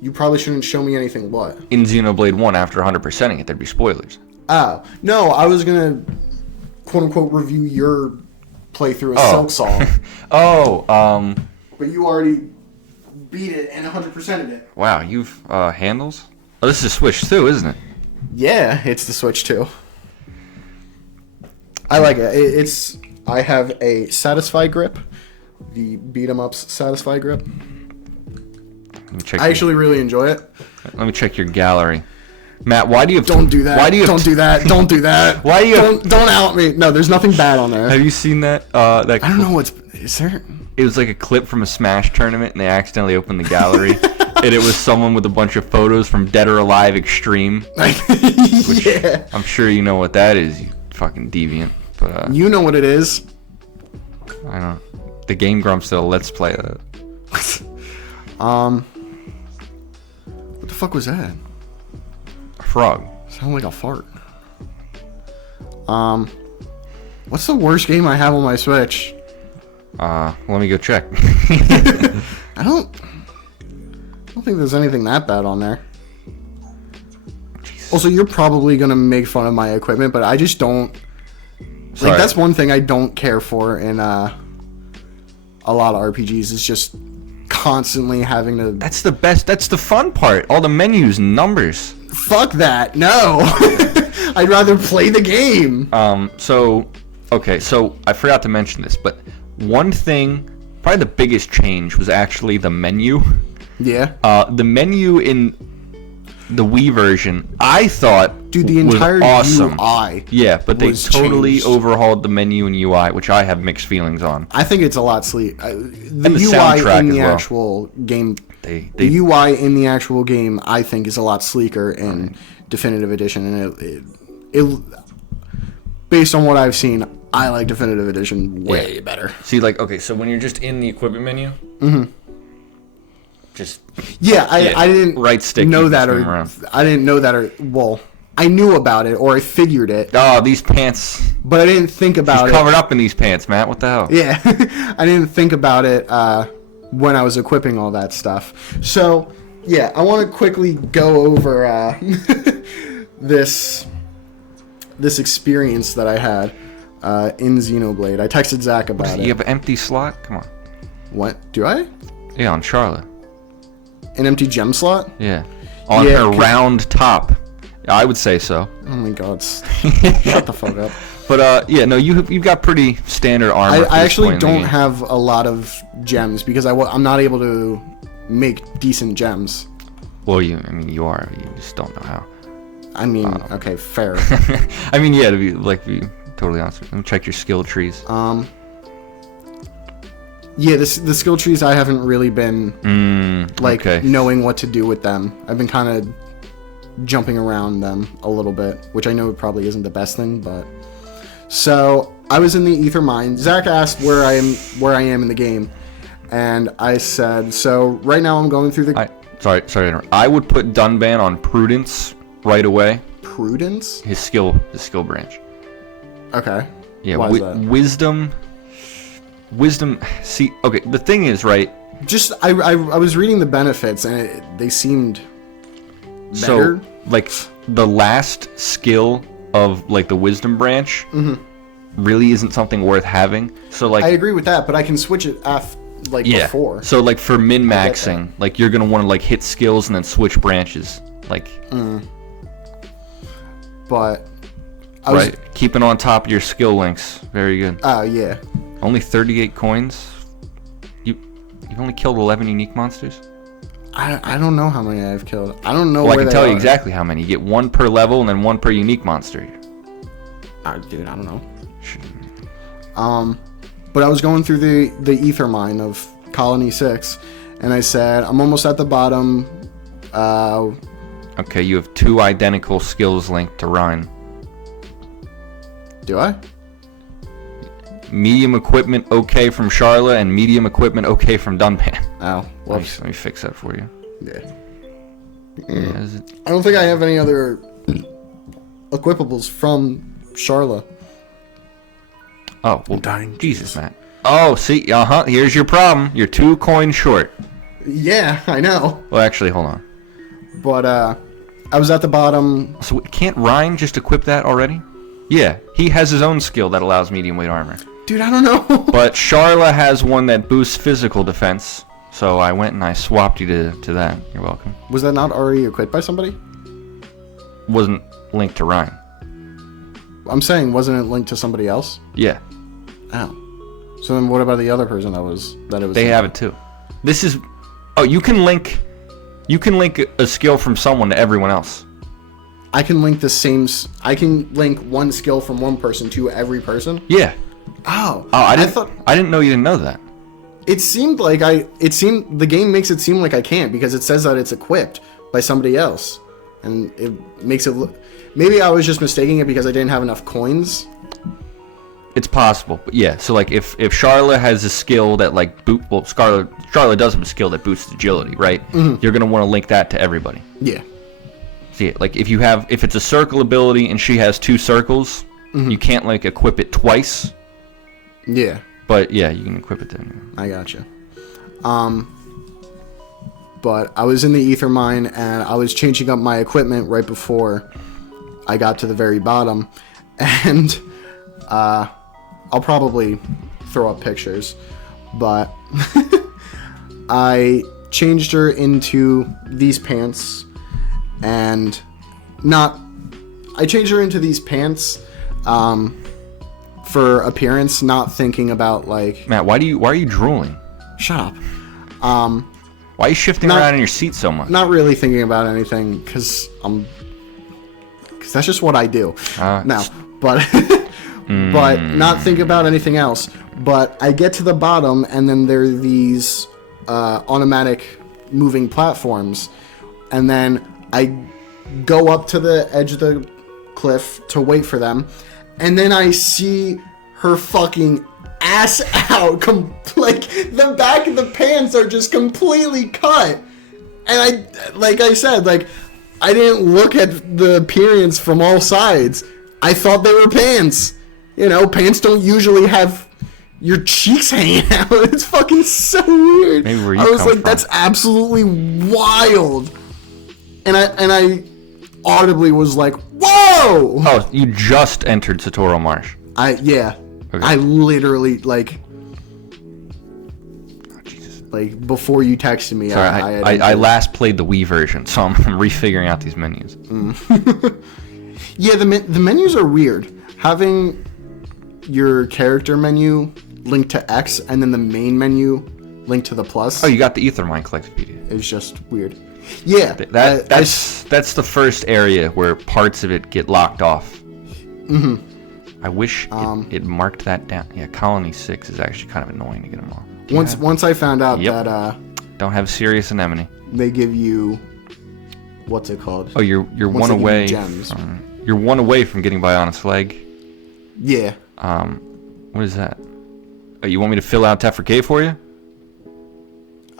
You probably shouldn't show me anything. What? In Xenoblade 1, after 100%ing it, there'd be spoilers. Oh no, I was gonna quote unquote review your playthrough of Silksong. But you already beat it and 100%ed it. Wow, you've handles? Oh, this is a Switch 2, isn't it? Yeah, it's the Switch 2. I like it. I have a Satisfy grip, the beat 'em ups Satisfy grip. I actually really enjoy it. Let me check your gallery. Matt, why do you have... Don't do that. Don't do that. Don't do that. Why do you... Don't out me. No, there's nothing bad on there. Have you seen that? I don't know what's... Is there... It was like a clip from a Smash tournament, and they accidentally opened the gallery. And it was someone with a bunch of photos from Dead or Alive Extreme. Which yeah. I'm sure you know what that is, you fucking deviant. But you know what it is. I don't know. The Game Grumps still let's play that. What the fuck was that? A frog. Sounded like a fart. What's the worst game I have on my Switch? Let me go check. I don't think there's anything that bad on there. Jesus. Also, you're probably gonna make fun of my equipment, but I just don't. Sorry. Like, that's one thing I don't care for in a lot of RPGs. Is just constantly having to. That's the best. That's the fun part. All the menus, and numbers. Fuck that. No. I'd rather play the game. So I forgot to mention this, but one thing, probably the biggest change was actually the menu. Yeah. The menu in the Wii version, I thought, dude, the entire was awesome. UI. Yeah, but they totally overhauled the menu and UI, which I have mixed feelings on. I think it's a lot sleek. The UI in the actual game, the UI in the actual game, I think is a lot sleeker in Definitive Edition, and it based on what I've seen, I like Definitive Edition way better. See, like, okay, so when you're just in the equipment menu, just I didn't right stick know that, or I didn't know that, or well, I knew about it, or I figured it. Oh, these pants! But I didn't think about it. Covered up in these pants, Matt. What the hell? Yeah, I didn't think about it when I was equipping all that stuff. So yeah, I want to quickly go over this experience that I had in Xenoblade. I texted Zach about it. You have an empty slot? Come on. What? Do I? Yeah, on Charlotte. An empty gem slot? Yeah. On her round top. I would say so. Oh my god. Shut the fuck up. But yeah, no, you've got pretty standard armor. I actually don't have a lot of gems because I'm not able to make decent gems. Well, you are. You just don't know how. I mean, okay, fair. I mean, yeah, to be totally honest. Let me check your skill trees. Yeah, the skill trees, I haven't really been knowing what to do with them. I've been kind of jumping around them a little bit, which I know probably isn't the best thing, but so I was in the Ether Mine. Zach asked where I am in the game, and I said, so right now I'm going through the. Sorry to interrupt. I would put Dunban on Prudence right away. Prudence? His skill branch. Okay. Yeah. Why is that? Wisdom. See, okay. The thing is, right? Just I was reading the benefits, and they seemed better. So, like, the last skill of like the Wisdom branch really isn't something worth having. So, like, I agree with that, but I can switch it before. So, like, for min-maxing, like, you're gonna want to like hit skills and then switch branches, like. But. Keeping on top of your skill links. Very good. Oh yeah. Only 38 coins. You've only killed 11 unique monsters. I don't know how many I've killed. I don't know. Well, where I can tell you exactly how many. You get one per level and then one per unique monster. Dude, I don't know. But I was going through the Ether Mine of Colony 6, and I said I'm almost at the bottom. Okay, you have 2 identical skills linked to Rhine. Do I? Medium equipment okay from Charla and medium equipment okay from Dunban. Oh, whoops. Let me fix that for you. Yeah. I don't think I have any other equipables from Charla. Oh, well, dying. Jesus, Matt. Oh, see, here's your problem. You're 2 coins short. Yeah, I know. Well, actually, hold on. But, I was at the bottom. So, can't Ryan just equip that already? Yeah, he has his own skill that allows medium weight armor. Dude, I don't know. But Charla has one that boosts physical defense, so I went and I swapped you to that. You're welcome. Was that not already equipped by somebody? Wasn't linked to Ryan. I'm saying, wasn't it linked to somebody else? Yeah. Oh. So then what about the other person that it was? They have it too. This is... Oh, you can link a skill from someone to everyone else. I can link I can link one skill from one person to every person? Yeah. Oh. I didn't know you didn't know that. It seemed the game makes it seem like I can't because it says that it's equipped by somebody else. And it makes it look... Maybe I was just mistaking it because I didn't have enough coins. It's possible, but yeah. So like, if Charla has a skill that like Charla does have a skill that boosts agility, right? Mm-hmm. You're gonna want to link that to everybody. Yeah. See, like if it's a circle ability and she has 2 circles, you can't like equip it twice. Yeah. But yeah, you can equip it then. I gotcha. But I was in the Ether Mine and I was changing up my equipment right before I got to the very bottom, and I'll probably throw up pictures, but I changed her into these pants, and I changed her into these pants for appearance, not thinking about like... Matt, why are you drooling? Shut up. Why are you shifting around in your seat so much? Not really thinking about anything, because that's just what I do now. But but not think about anything else. But I get to the bottom, and then there are these automatic moving platforms, and then I go up to the edge of the cliff to wait for them, and then I see her fucking ass out, like the back of the pants are just completely cut, and I didn't look at the appearance from all sides. I thought they were pants. You know, pants don't usually have your cheeks hanging out. It's fucking so weird. Maybe where you I was like, from. That's absolutely wild. And I audibly was like, whoa! Oh, you just entered Satoru Marsh. Yeah. Okay. I literally, like... Like, before you texted me, Sorry, I last played the Wii version, so I'm refiguring out these menus. Yeah, the menus are weird. Having your character menu linked to X and then the main menu linked to the plus. Oh, you got the Ethermine Collectopedia. It's just weird. Yeah. That's the first area where parts of it get locked off. Mm-hmm. I wish it marked that down. Yeah, Colony 6 is actually kind of annoying to get them all. Once I found out that don't have serious anemone. They give you, what's it called? Oh, you're one away. Gems. You're one away from getting Bionis Leg. Yeah. What is that? Oh, you want me to fill out Tefra Cave for you?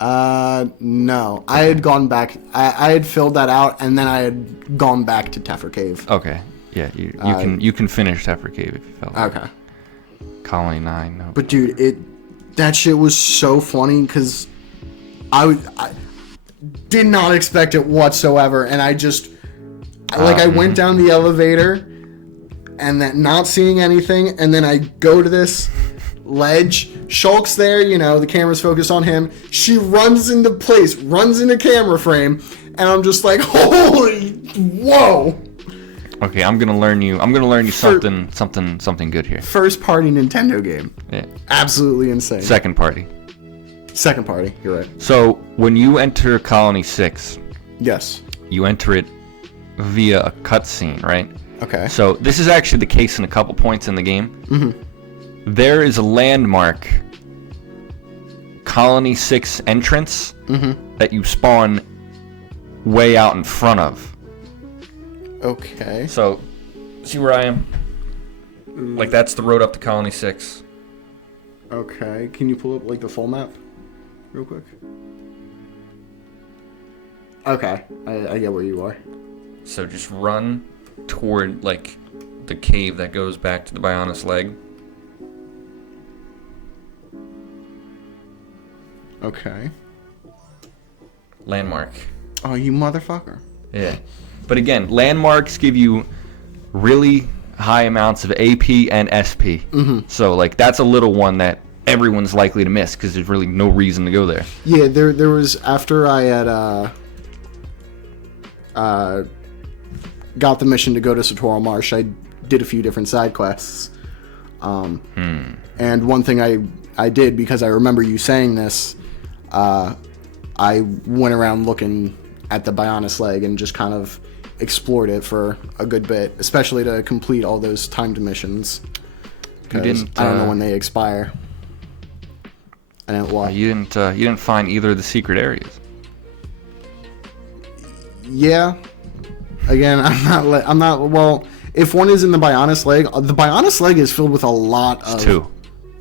No. I had gone back. I had filled that out, and then I had gone back to Tefra Cave. Okay. Yeah, you can finish Tefra Cave if you felt like. Okay. Colony 9. No. But dude, that shit was so funny because I did not expect it whatsoever, and I just I went down the elevator and then not seeing anything, and then I go to this ledge. Shulk's there, the camera's focused on him. She runs into place, runs into camera frame, and I'm just like, holy, whoa. Okay, I'm gonna learn you something good here. First party Nintendo game. Yeah. Absolutely insane. Second party, you're right. So when you enter Colony 6, yes, you enter it via a cutscene, right? Okay. So this is actually the case in a couple points in the game. Mm-hmm. There is a landmark Colony 6 entrance that you spawn way out in front of. Okay. So, see where I am? Like, that's the road up to Colony 6. Okay. Can you pull up, the full map real quick? Okay. I get where you are. So just run toward, the cave that goes back to the Bionis Leg. Okay. Landmark. Oh, you motherfucker. Yeah. But again, landmarks give you really high amounts of AP and SP. Mm-hmm. So, that's a little one that everyone's likely to miss because there's really no reason to go there. Yeah, there was, after I had got the mission to go to Satoral Marsh, I did a few different side quests. And one thing I did, because I remember you saying this, I went around looking at the Bionis Leg and just kind of explored it for a good bit, especially to complete all those timed missions. Because I don't know when they expire. I didn't watch. You didn't find either of the secret areas. Yeah. Again, I'm not. Well, if one is in the Bionis Leg, the Bionis Leg is filled with a lot of. It's 2.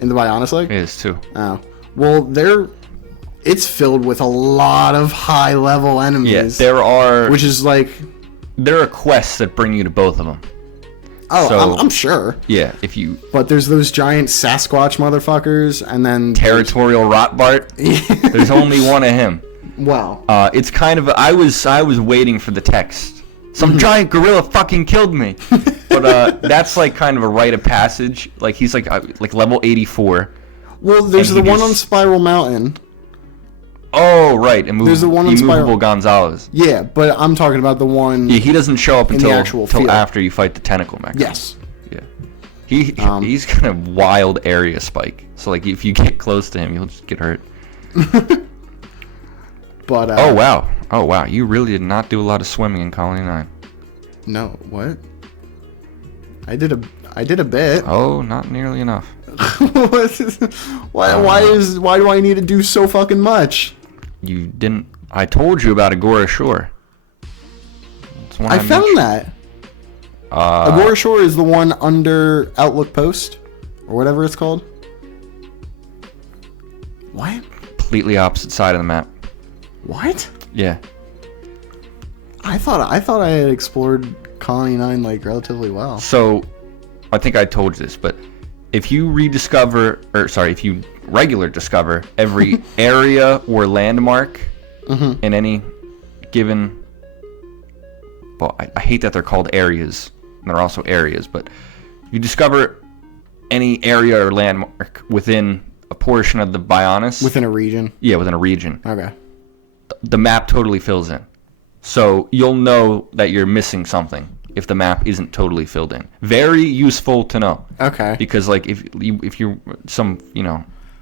In the Bionis Leg? It is 2. Oh. Well, it's filled with a lot of high level enemies. Yeah, there are. Which is there are quests that bring you to both of them. Oh, so, I'm sure. Yeah, if you. But there's those giant Sasquatch motherfuckers, and then territorial Rotbart. There's only one of him. Wow. It's kind of. I was waiting for the text. Some giant gorilla fucking killed me. But that's kind of a rite of passage. He's level 84. Well, there's the one on Spiral Mountain. Oh, right. There's the one on Immovable Gonzalez. Yeah, but I'm talking about the one. Yeah, he doesn't show up until field. after you fight the tentacle mech. Yes. Yeah. He's kind of wild area spike. So if you get close to him, you'll just get hurt. But oh wow. You really did not do a lot of swimming in Colony 9. No, what? I did a bit. Oh, not nearly enough. Why do I need to do so fucking much? You didn't. I told you about Agora Shore. I found that. Agora Shore is the one under Outlook Post, or whatever it's called. What? Completely opposite side of the map. What? Yeah. I thought I had explored Colony 9 relatively well. So, I think I told you this, but if you if you regular discover every area or landmark in any given, well, I hate that they're called areas, and they're also areas, but you discover any area or landmark within a portion of the Bionis. Within a region? Yeah, within a region. Okay. The map totally fills in. So you'll know that you're missing something if the map isn't totally filled in. Very useful to know. Okay. Because like if you're some,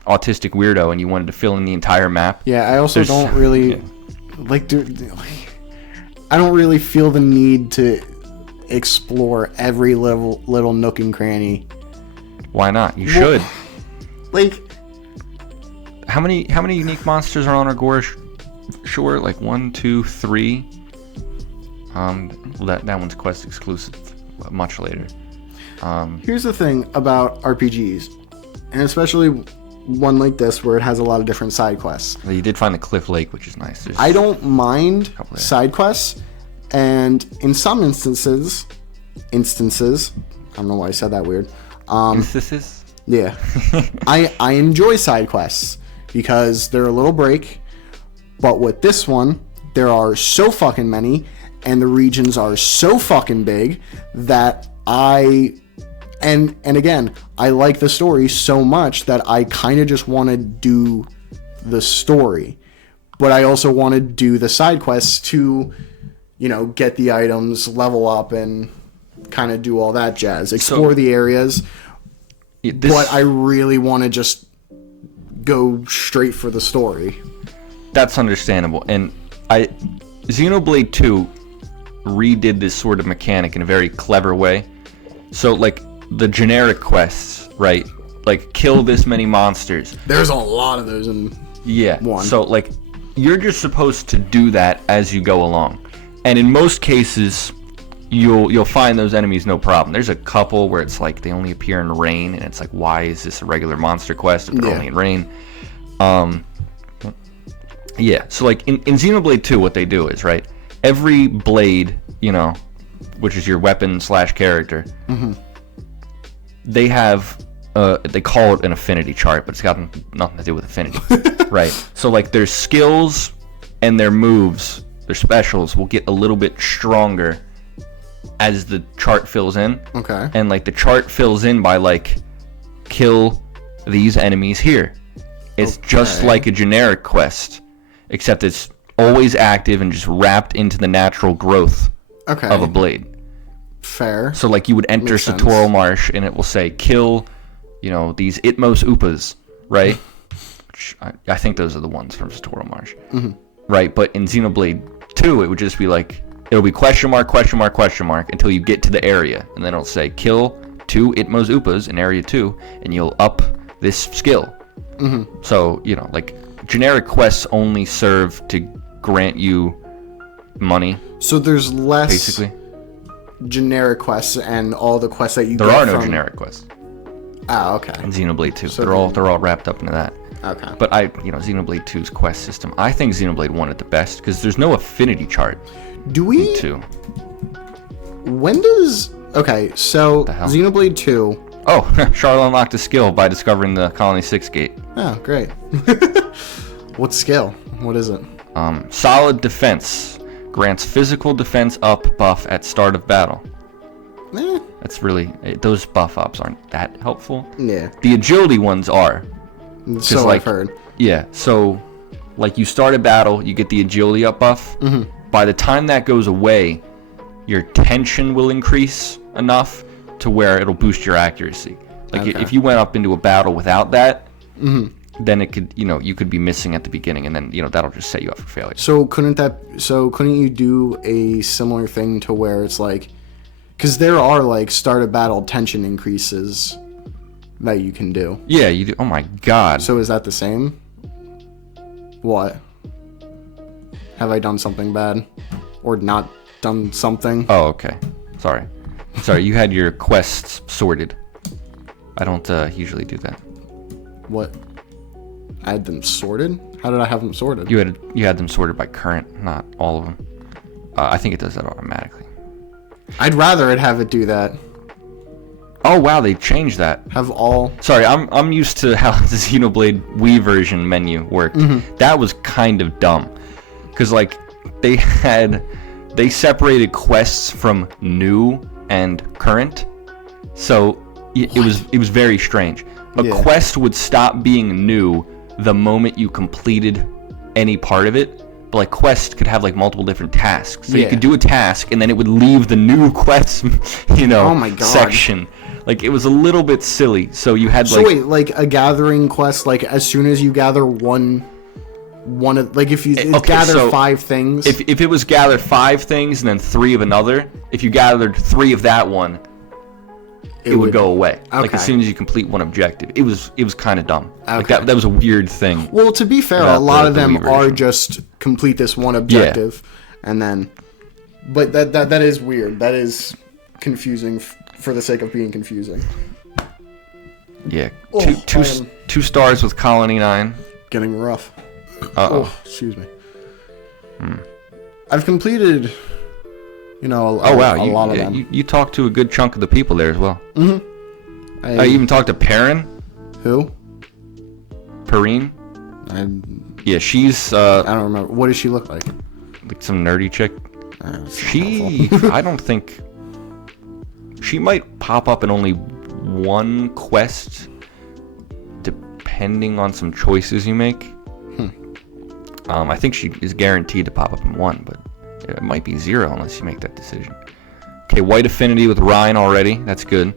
autistic weirdo and you wanted to fill in the entire map. Yeah, I also don't really I don't really feel the need to explore every little nook and cranny. Why not? You should. Like, how many unique monsters are on Agora Shore? Like 1, 2, 3. That one's quest exclusive. Much later. Here's the thing about RPGs, and especially one like this where it has a lot of different side quests. You did find the Cliff Lake, which is nice. I don't mind side quests, and in some instances, I don't know why I said that weird. Instances? Yeah. I enjoy side quests because they're a little break, but with this one, there are so fucking many, and the regions are so fucking big that and again, I like the story so much that I kind of just want to do the story, but I also want to do the side quests to, get the items, level up, and kind of do all that jazz. Explore the areas, but I really want to just go straight for the story. That's understandable, and Xenoblade 2 redid this sort of mechanic in a very clever way. So, like, the generic quests, right? Like, kill this many monsters. There's a lot of those in one. So, like, you're just supposed to do that as you go along. And in most cases, you'll find those enemies no problem. There's a couple where it's like they only appear in rain, and it's like, why is this a regular monster quest if they're only in rain? So, like, in Xenoblade 2, what they do is, right, every blade, which is your weapon / character, they have they call it an affinity chart, but it's got nothing to do with affinity. Right? So like their skills and their moves, their specials will get a little bit stronger as the chart fills in. Okay. And like the chart fills in by like kill these enemies here. It's just like a generic quest, except it's always active and just wrapped into the natural growth of a blade. Fair. So like you would enter Satoral Marsh and it will say kill, these Itmos Upas, right? Which I think those are the ones from Satoral Marsh. Mm-hmm. Right? But in Xenoblade 2 it would just be like, it'll be question mark until you get to the area, and then it'll say kill 2 Itmos Upas in area 2 and you'll up this skill. Mm-hmm. So, like generic quests only serve to grant you money. So there's less basically generic quests, and all the quests that you there get are no generic quests. Ah, okay. In Xenoblade 2, so they're all wrapped up into that. Okay. But Xenoblade 2's quest system, I think Xenoblade 1 at the best because there's no affinity chart. Do we? In 2. When does so Xenoblade 2. Oh, Charlotte unlocked a skill by discovering the Colony 6 gate. Oh, great. What skill? What is it? Solid defense. Grants physical defense up buff at start of battle. That's really... Those buff ups aren't that helpful. Yeah. The agility ones are. So I've heard. Yeah, so like you start a battle, you get the agility up buff. Mm-hmm. By the time that goes away, your tension will increase enough to where it'll boost your accuracy. Like if you went up into a battle without that, then it could, you could be missing at the beginning, and then that'll just set you up for failure. So couldn't you do a similar thing to where it's like, because there are like start of battle tension increases that you can do. Yeah, you do. Oh my god. So is that the same? What? Have I done something bad? Or not done something? Oh, okay. Sorry, you had your quests sorted. I don't usually do that. What? I had them sorted? How did I have them sorted? You had them sorted by current, not all of them. I think it does that automatically. I'd rather have it do that. Oh wow, they changed that. Have all. Sorry, I'm used to how the Xenoblade Wii version menu worked. Mm-hmm. That was kind of dumb, because like they separated quests from new and current, so it was very strange. A quest would stop being new the moment you completed any part of it. But like quest could have like multiple different tasks. So you could do a task and then it would leave the new quest, oh my God. section. Like it was a little bit silly. So you had So wait, like a gathering quest, like as soon as you gather one of, like if you gather 5 things. If it was gather 5 things and then 3 of another, if you gathered 3 of that one, it would go away. Okay. Like as soon as you complete one objective. It was kind of dumb. Okay. Like that was a weird thing. Well, to be fair, a lot of them are just complete this one objective and then, but that is weird. That is confusing for the sake of being confusing. Yeah. Two stars with Colony 9. Getting rough. Oh, excuse me. I've completed, a lot of them. You talked to a good chunk of the people there as well. Mm-hmm. I even talked to Perrin. Who? Perrine? Yeah, she's... I don't remember. What does she look like? Like some nerdy chick. I don't think... She might pop up in only one quest, depending on some choices you make. I think she is guaranteed to pop up in one, but it might be 0 unless you make that decision. Okay, white affinity with Ryan already. That's good.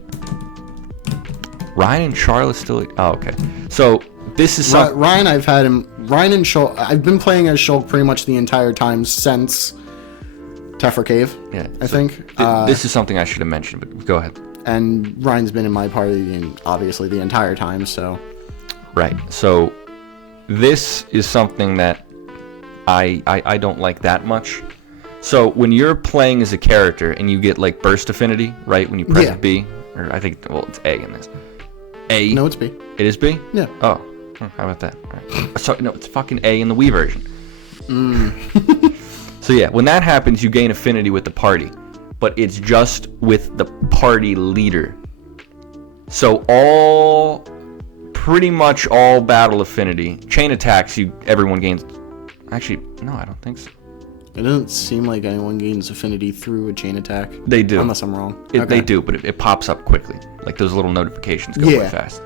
Ryan and Charlotte still... Oh, okay. So, this is some... Ryan, I've had him... Ryan and Shulk... I've been playing as Shulk pretty much the entire time since Tefra Cave, I think. This is something I should have mentioned, but go ahead. And Ryan's been in my party, obviously, the entire time, so... Right. So, this is something that I don't like that much. So when you're playing as a character and you get like burst affinity, right? When you press B, or I think, well, it's A in this. A. No, it's B. It is B? Yeah. Oh, how about that? All right. So no, it's fucking A in the Wii version. So yeah, when that happens, you gain affinity with the party, but it's just with the party leader. So pretty much all battle affinity, chain attacks, everyone gains. Actually, no, I don't think so. It doesn't seem like anyone gains affinity through a chain attack. They do. Unless I'm wrong. They do, but it pops up quickly. Like those little notifications go really fast.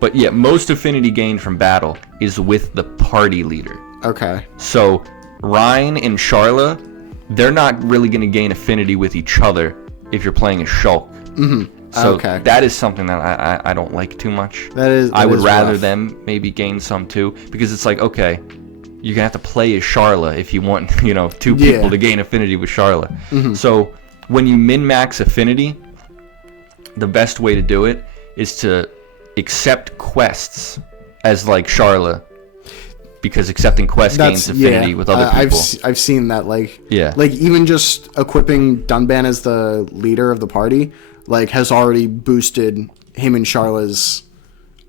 But yeah, most affinity gained from battle is with the party leader. Okay. So Ryan and Charla, they're not really going to gain affinity with each other if you're playing as Shulk. Mm-hmm. So that is something that I don't like too much. I would rather them maybe gain some too, because it's like, okay, you're going to have to play as Charla if you want, 2 people to gain affinity with Charla. Mm-hmm. So when you min-max affinity, the best way to do it is to accept quests as like Charla, because accepting quests gains affinity with other people. I've seen that, like even just equipping Dunban as the leader of the party, like has already boosted him and Charla's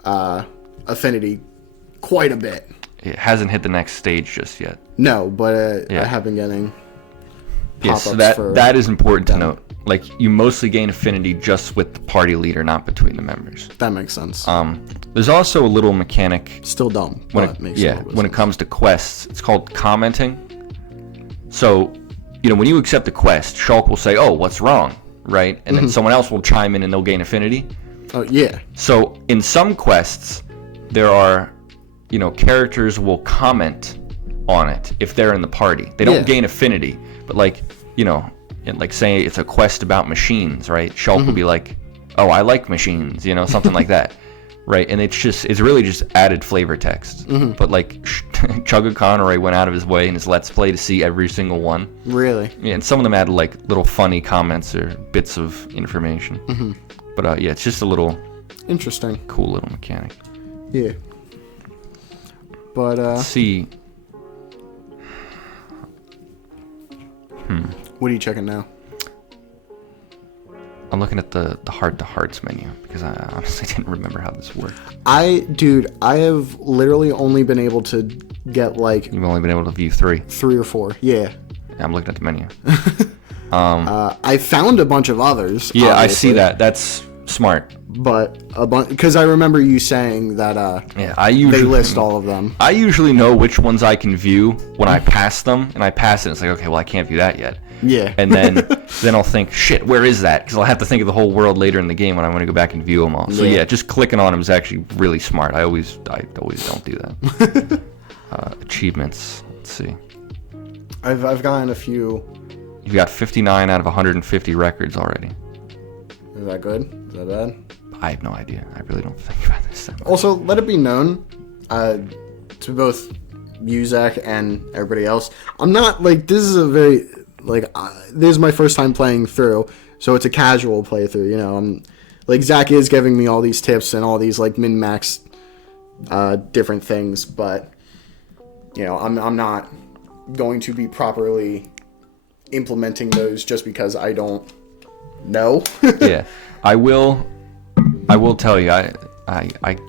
affinity quite a bit. It hasn't hit the next stage just yet. No, but I have been getting pop-ups so that is important to note. Like, you mostly gain affinity just with the party leader, not between the members. That makes sense. There's also a little mechanic. Still dumb. When it comes to quests, it's called commenting. So, when you accept a quest, Shulk will say, "Oh, what's wrong?" Right, and then someone else will chime in and they'll gain affinity. Oh yeah. So in some quests, there are, characters will comment on it if they're in the party. They don't gain affinity, but like, like say it's a quest about machines, right? Shulk will be like, "Oh, I like machines," something like that, right? And it's really just added flavor text. But like, Chugga Conroy went out of his way in his Let's Play to see every single one. Really? Yeah, and some of them add like little funny comments or bits of information. But it's just a little interesting, cool little mechanic. Yeah. But let's see. What are you checking now? I'm looking at the heart to hearts menu because I honestly didn't remember how this worked. I have literally only been able to get like... You've only been able to view 3? 3 or 4, yeah. I'm looking at the menu. I found a bunch of others. Yeah, obviously. I see that. That's smart. But a bunch, because I remember you saying that they list all of them. I usually know which ones I can view when I pass them, and I pass it. And it's like, okay, well, I can't view that yet. Yeah. And then I'll think, shit, where is that? Because I'll have to think of the whole world later in the game when I want to go back and view them all. So yeah, just clicking on them is actually really smart. I always don't do that. Achievements. Let's see. I've gotten a few. You've got 59 out of 150 records already. Is that good? Is that bad? I have no idea. I really don't think about this that much. Also, let it be known to both you, Zach, and everybody else, I'm not, like, this is a very, like, this is my first time playing through, so it's a casual playthrough, you know. I'm, like, Zach is giving me all these tips and all these, like, min-max different things, but, you know, I'm not going to be properly implementing those just because I don't know. Yeah. I will tell you, I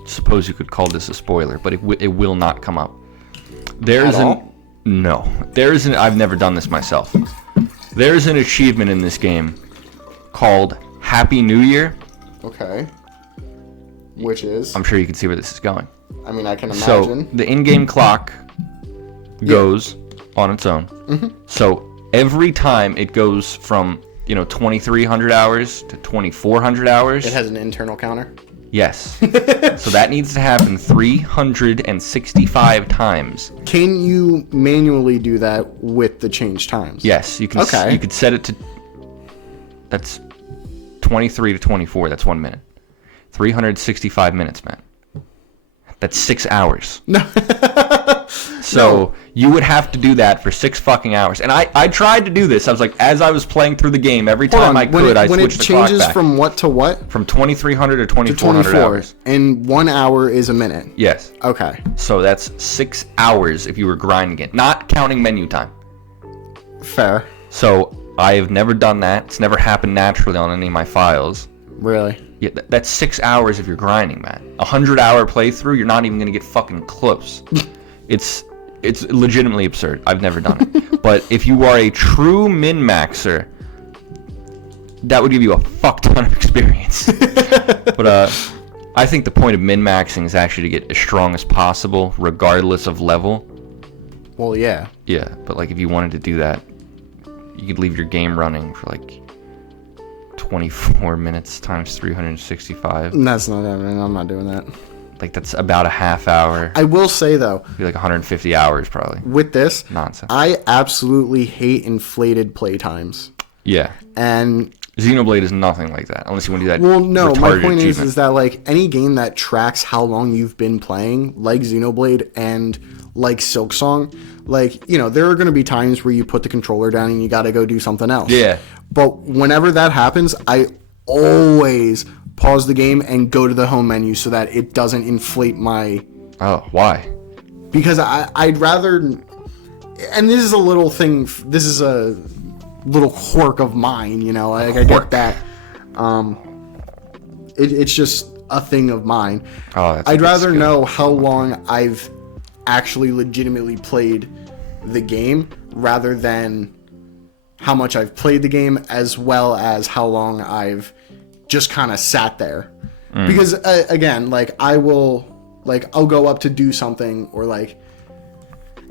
suppose you could call this a spoiler, but it will not come up. I've never done this myself. There's an achievement in this game called Happy New Year. Okay. Which is? I'm sure you can see where this is going. I mean, I can imagine. So the in-game clock goes on its own. Mm-hmm. So every time it goes from 2,300 hours to 2,400 hours. It has an internal counter? Yes. So that needs to happen 365 times. Can you manually do that with the change times? Yes, you can. Okay. You could set it to. That's 23 to 24. That's 1 minute. 365 minutes, man. That's 6 hours. No. So you would have to do that for 6 fucking hours. And I tried to do this. I was like, as I was playing through the game, every time I could, I switched the clock back. When it changes from what to what? From 2,300 to 2,400 hours. And 1 hour is a minute? Yes. Okay. So that's 6 hours if you were grinding it, not counting menu time. Fair. So I have never done that. It's never happened naturally on any of my files. Really? Yeah, that's 6 hours if you're grinding, man. 100-hour playthrough, you're not even going to get fucking close. It's legitimately absurd. I've never done it. But if you are a true min-maxer, that would give you a fuck ton of experience. But I think the point of min-maxing is actually to get as strong as possible, regardless of level. Well, yeah. Yeah, but like if you wanted to do that, you could leave your game running for like 24 minutes times 365. That's not happening. I'm not doing that. Like, that's about a half hour. I will say, though. It'd be like 150 hours, probably. With this, nonsense. I absolutely hate inflated play times. Yeah. And Xenoblade is nothing like that, unless you want to do that. Well, no, my point is that, like, any game that tracks how long you've been playing, like Xenoblade and like Silksong, like, there are going to be times where you put the controller down and you got to go do something else. Yeah. But whenever that happens, I always pause the game and go to the home menu so that it doesn't inflate my... Oh, why? Because I'd rather... And this is a little thing... This is a little quirk of mine, I get that. It's just a thing of mine. Oh, I'd rather know how long I've actually legitimately played the game rather than how much I've played the game, as well as how long I've just kind of sat there. Because again, like, I'll go up to do something, or like,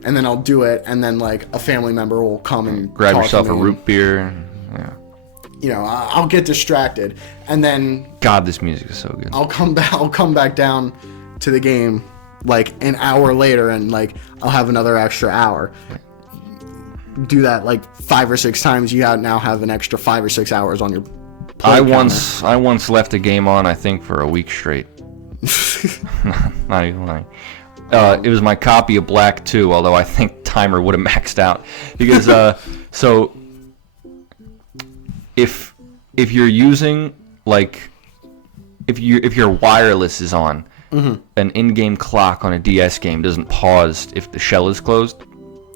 and then I'll do it, and then like a family member will come and grab yourself a root beer. Yeah. I'll get distracted, and then God, this music is so good. I'll come back down to the game like an hour later, and like I'll have another extra hour. Do that like 5 or 6 times, you now have an extra 5 or 6 hours on your I once left a game on, I think, for a week straight. Not even lying. It was my copy of Black 2, although I think timer would have maxed out. Because so if you're using, like, if your wireless is on, an in-game clock on a DS game doesn't pause if the shell is closed.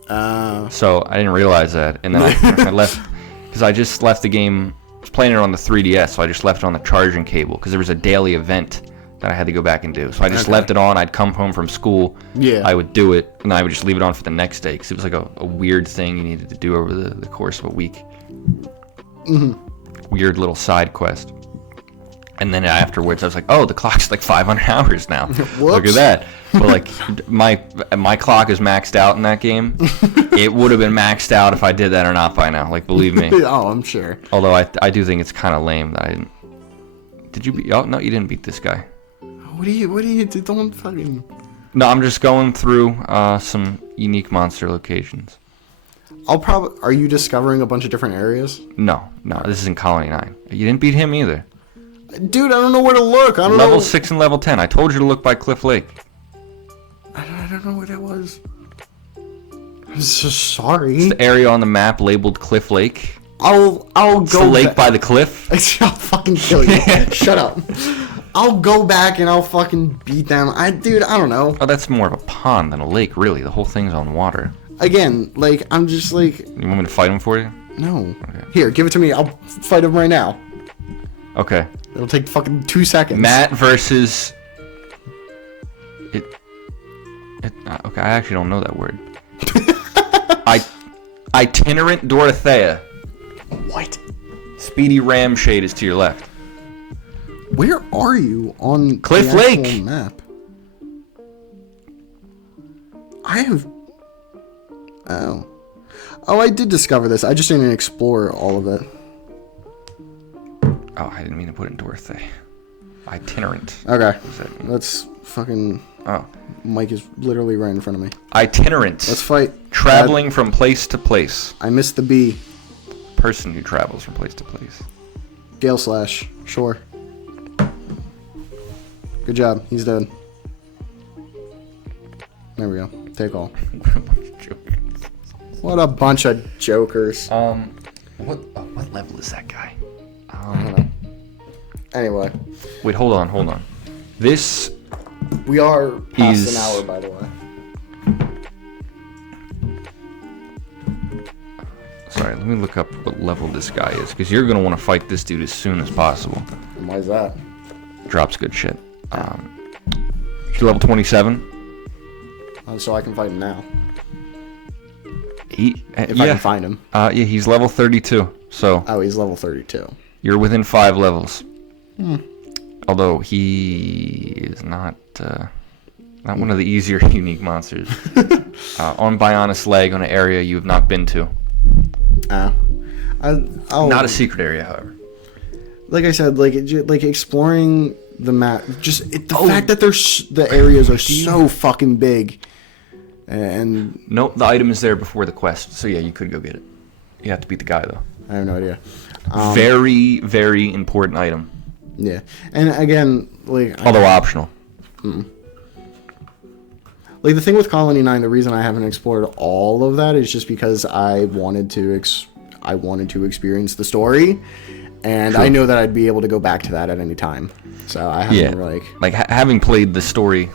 So I didn't realize that, and then I left, because I just left the game. I was playing it on the 3DS, so I just left it on the charging cable because there was a daily event that I had to go back and do. So I just left it on. I'd come home from school. Yeah. I would do it, and I would just leave it on for the next day because it was like a weird thing you needed to do over the course of a week. Weird little side quest. And then afterwards, I was like, oh, the clock's like 500 hours now. Look at that. But like my clock is maxed out in that game. It would have been maxed out if I did that or not by now. Like, believe me. Oh, I'm sure. Although I do think it's kind of lame that I didn't. Did you beat? Oh no, you didn't beat this guy. What do you do? Don't fucking. No, I'm just going through some unique monster locations. Are you discovering a bunch of different areas? No, this isn't Colony 9. You didn't beat him either. Dude, I don't know where to look. I don't know. Level 6 and level 10. I told you to look by Cliff Lake. I don't know where that was. I'm so sorry. It's the area on the map labeled Cliff Lake. I'll go. It's the lake by the cliff. I'll fucking kill you. Shut up. I'll go back and I'll fucking beat them. Dude, I don't know. Oh, that's more of a pond than a lake, really. The whole thing's on water. Again, like, I'm just like... You want me to fight him for you? No. Okay. Here, give it to me. I'll fight him right now. Okay. It'll take fucking 2 seconds. Matt versus... Okay, I actually don't know that word. Itinerant Dorothea. What? Speedy Ramshade is to your left. Where are you on Cliff the actual Lake map? I have... Oh. Oh, I did discover this. I just didn't explore all of it. Oh, I didn't mean to put in Dorothea. Itinerant. Okay. Let's fucking... Oh. Mike is literally right in front of me. Itinerant. Let's fight. Traveling from place to place. I missed the B. Person who travels from place to place. Gale Slash. Sure. Good job. He's dead. There we go. Take all. What a bunch of jokers. What level is that guy? I don't know. Anyway. Wait, hold on. This... We are past an hour, by the way. Sorry, let me look up what level this guy is, because you're going to want to fight this dude as soon as possible. And why is that? Drops good shit. He's level 27. So I can fight him now. If I can find him. Yeah, he's level 32. So. Oh, he's level 32. You're within 5 levels. Although he is not one of the easier unique monsters. On Bionis Leg, on an area you have not been to. Not a secret area, however. Like I said, like exploring the map. Just the fact that the areas are so fucking big. And nope, the item is there before the quest. So yeah, you could go get it. You have to beat the guy though. I have no idea. Very, very important item. Yeah, and again, like although optional. Like the thing with Colony 9, the reason I haven't explored all of that is just because I wanted to experience the story, and I know that I'd be able to go back to that at any time. So I haven't having played the story,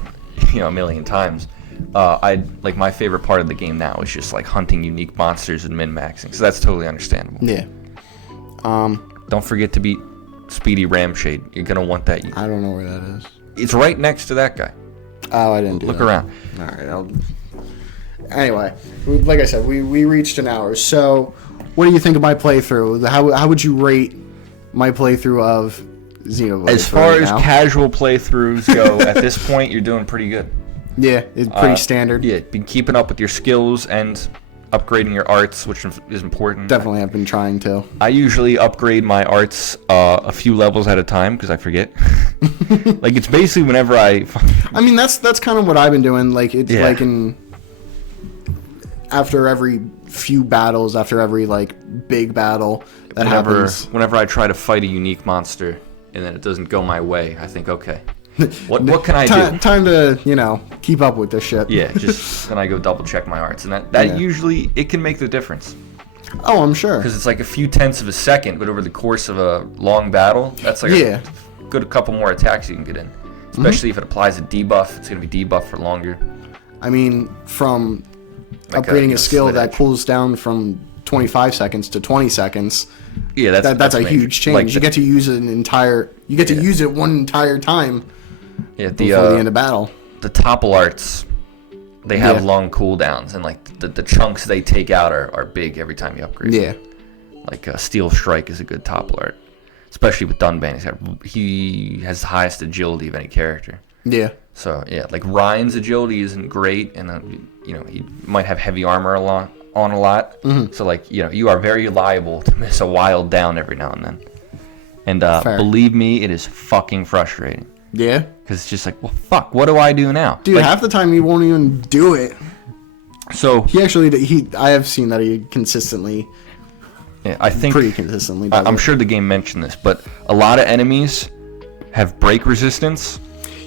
a million times. My favorite part of the game now is just like hunting unique monsters and min-maxing. So that's totally understandable. Yeah. Don't forget to beat Speedy Ramshade. You're gonna want that. I don't know where that is. It's right next to that guy. Oh, I didn't do Look that. around. All right. Anyway, like I said, we reached an hour. So, what do you think of my playthrough? How would you rate my playthrough of Xenoblade? As far as casual playthroughs go, at this point, you're doing pretty good. Yeah, it's pretty standard. Yeah, been keeping up with your skills and upgrading your arts, which is important. Definitely have been trying to. I usually upgrade my arts a few levels at a time because I forget. Like it's basically whenever I mean that's kind of what I've been doing. Like it's like after every few battles, after every like big battle that happens. Whenever I try to fight a unique monster and then it doesn't go my way, I think okay. What can I do? Time to, keep up with this shit. Yeah, just then I go double check my arts, and that usually it can make the difference. Oh, I'm sure. Because it's like a few tenths of a second, but over the course of a long battle, that's like a good couple more attacks you can get in. Especially if it applies a debuff, it's gonna be debuff for longer. I mean, from upgrading a skill that cools down from 25 seconds to 20 seconds. Yeah, that's a huge change. Like you get to use it use it one entire time. Yeah, before the end of battle. The topple arts, they have long cooldowns, and like the chunks they take out are big every time you upgrade. Yeah. Like Steel Strike is a good topple art, especially with Dunban. He has the highest agility of any character. Yeah. So yeah, like Ryan's agility isn't great, and you know, he might have heavy armor a lot. So like, you know, you are very liable to miss a wild down every now and then. And believe me, it is fucking frustrating. Yeah. Because it's just like, well, fuck, what do I do now? Dude, like, half the time he won't even do it. So I have seen that he consistently. Yeah, I think pretty consistently does I'm sure the game mentioned this, but a lot of enemies have break resistance.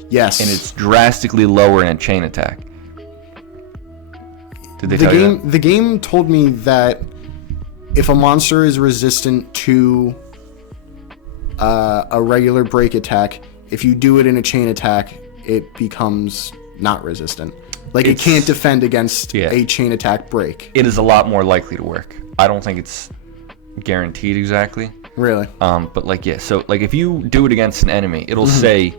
Yes. And it's drastically lower in a chain attack. Did they tell you that? The game told me that if a monster is resistant to a regular break attack, if you do it in a chain attack, it becomes not resistant. Like, it can't defend against a chain attack break. It is a lot more likely to work. I don't think it's guaranteed exactly. Really? But like, yeah, so like if you do it against an enemy, it'll say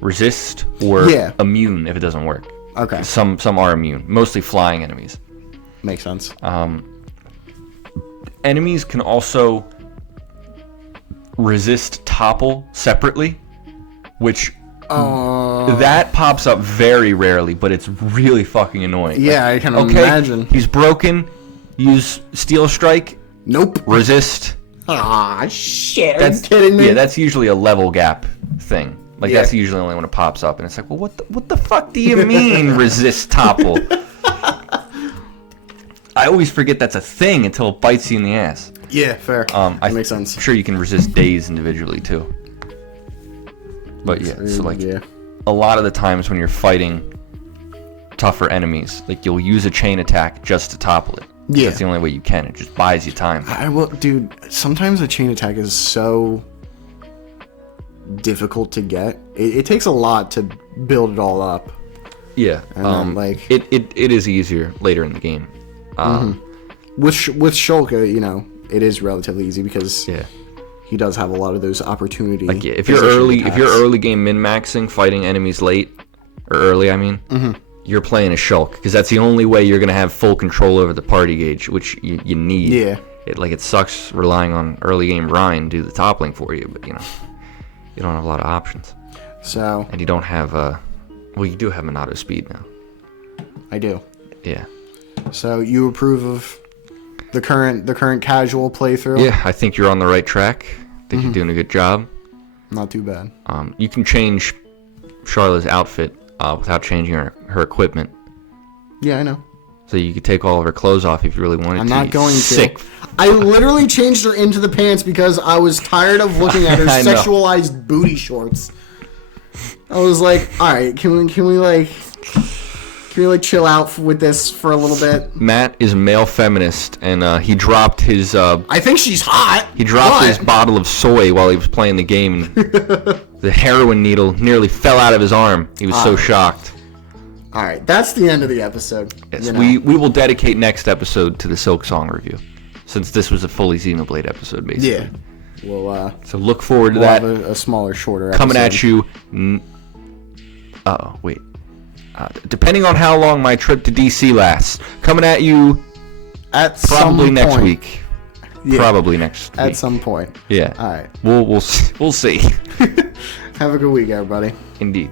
resist or immune if it doesn't work. Okay. Some are immune, mostly flying enemies. Makes sense. Enemies can also resist topple separately, which that pops up very rarely, but it's really fucking annoying. Yeah, like, I can imagine. He's broken. Use Steel Strike. Nope. Resist. Ah, shit. Are you kidding me? Yeah, that's usually a level gap thing. Like, that's usually only when it pops up, and it's like, well, what the fuck do you mean resist topple? I always forget that's a thing until it bites you in the ass. Yeah, fair. That makes sense. I'm sure you can resist daze individually too. But yeah, so like a lot of the times when you're fighting tougher enemies, like you'll use a chain attack just to topple it. Yeah. That's the only way you can. It just buys you time. Dude, sometimes a chain attack is so difficult to get. It takes a lot to build it all up. Yeah. And then, like it is easier later in the game. With Shulk, you know, it is relatively easy because he does have a lot of those opportunities. Like if you're early game min-maxing, fighting enemies late or early, I mean, you're playing a Shulk because that's the only way you're gonna have full control over the party gauge, which you need. Yeah. It sucks relying on early game Ryan to do the toppling for you, but you know, you don't have a lot of options. So. And you don't have well, you do have Minato speed now. I do. Yeah. So you approve of the current casual playthrough? Yeah, I think you're on the right track. I think you're doing a good job. Not too bad. You can change Charlotte's outfit without changing her equipment. Yeah, I know. So you could take all of her clothes off if you really wanted to. I'm not going to. I literally changed her into the pants because I was tired of looking at her sexualized booty shorts. I was like, all right, can we chill out with this for a little bit? Matt is a male feminist, and he dropped his... I think she's hot. He dropped his bottle of soy while he was playing the game, and the heroin needle nearly fell out of his arm. He was so shocked. All right, that's the end of the episode. Yes, you know. We will dedicate next episode to the Silk Song review, since this was a fully Xenoblade episode, basically. Yeah. We'll, so look forward to that. Have a smaller, shorter episode. Coming at you... Uh-oh, wait. Depending on how long my trip to DC lasts, coming at you at probably some next point. week. Yeah. Probably next week. At some point. Yeah. All right. We'll see. Have a good week, everybody. Indeed.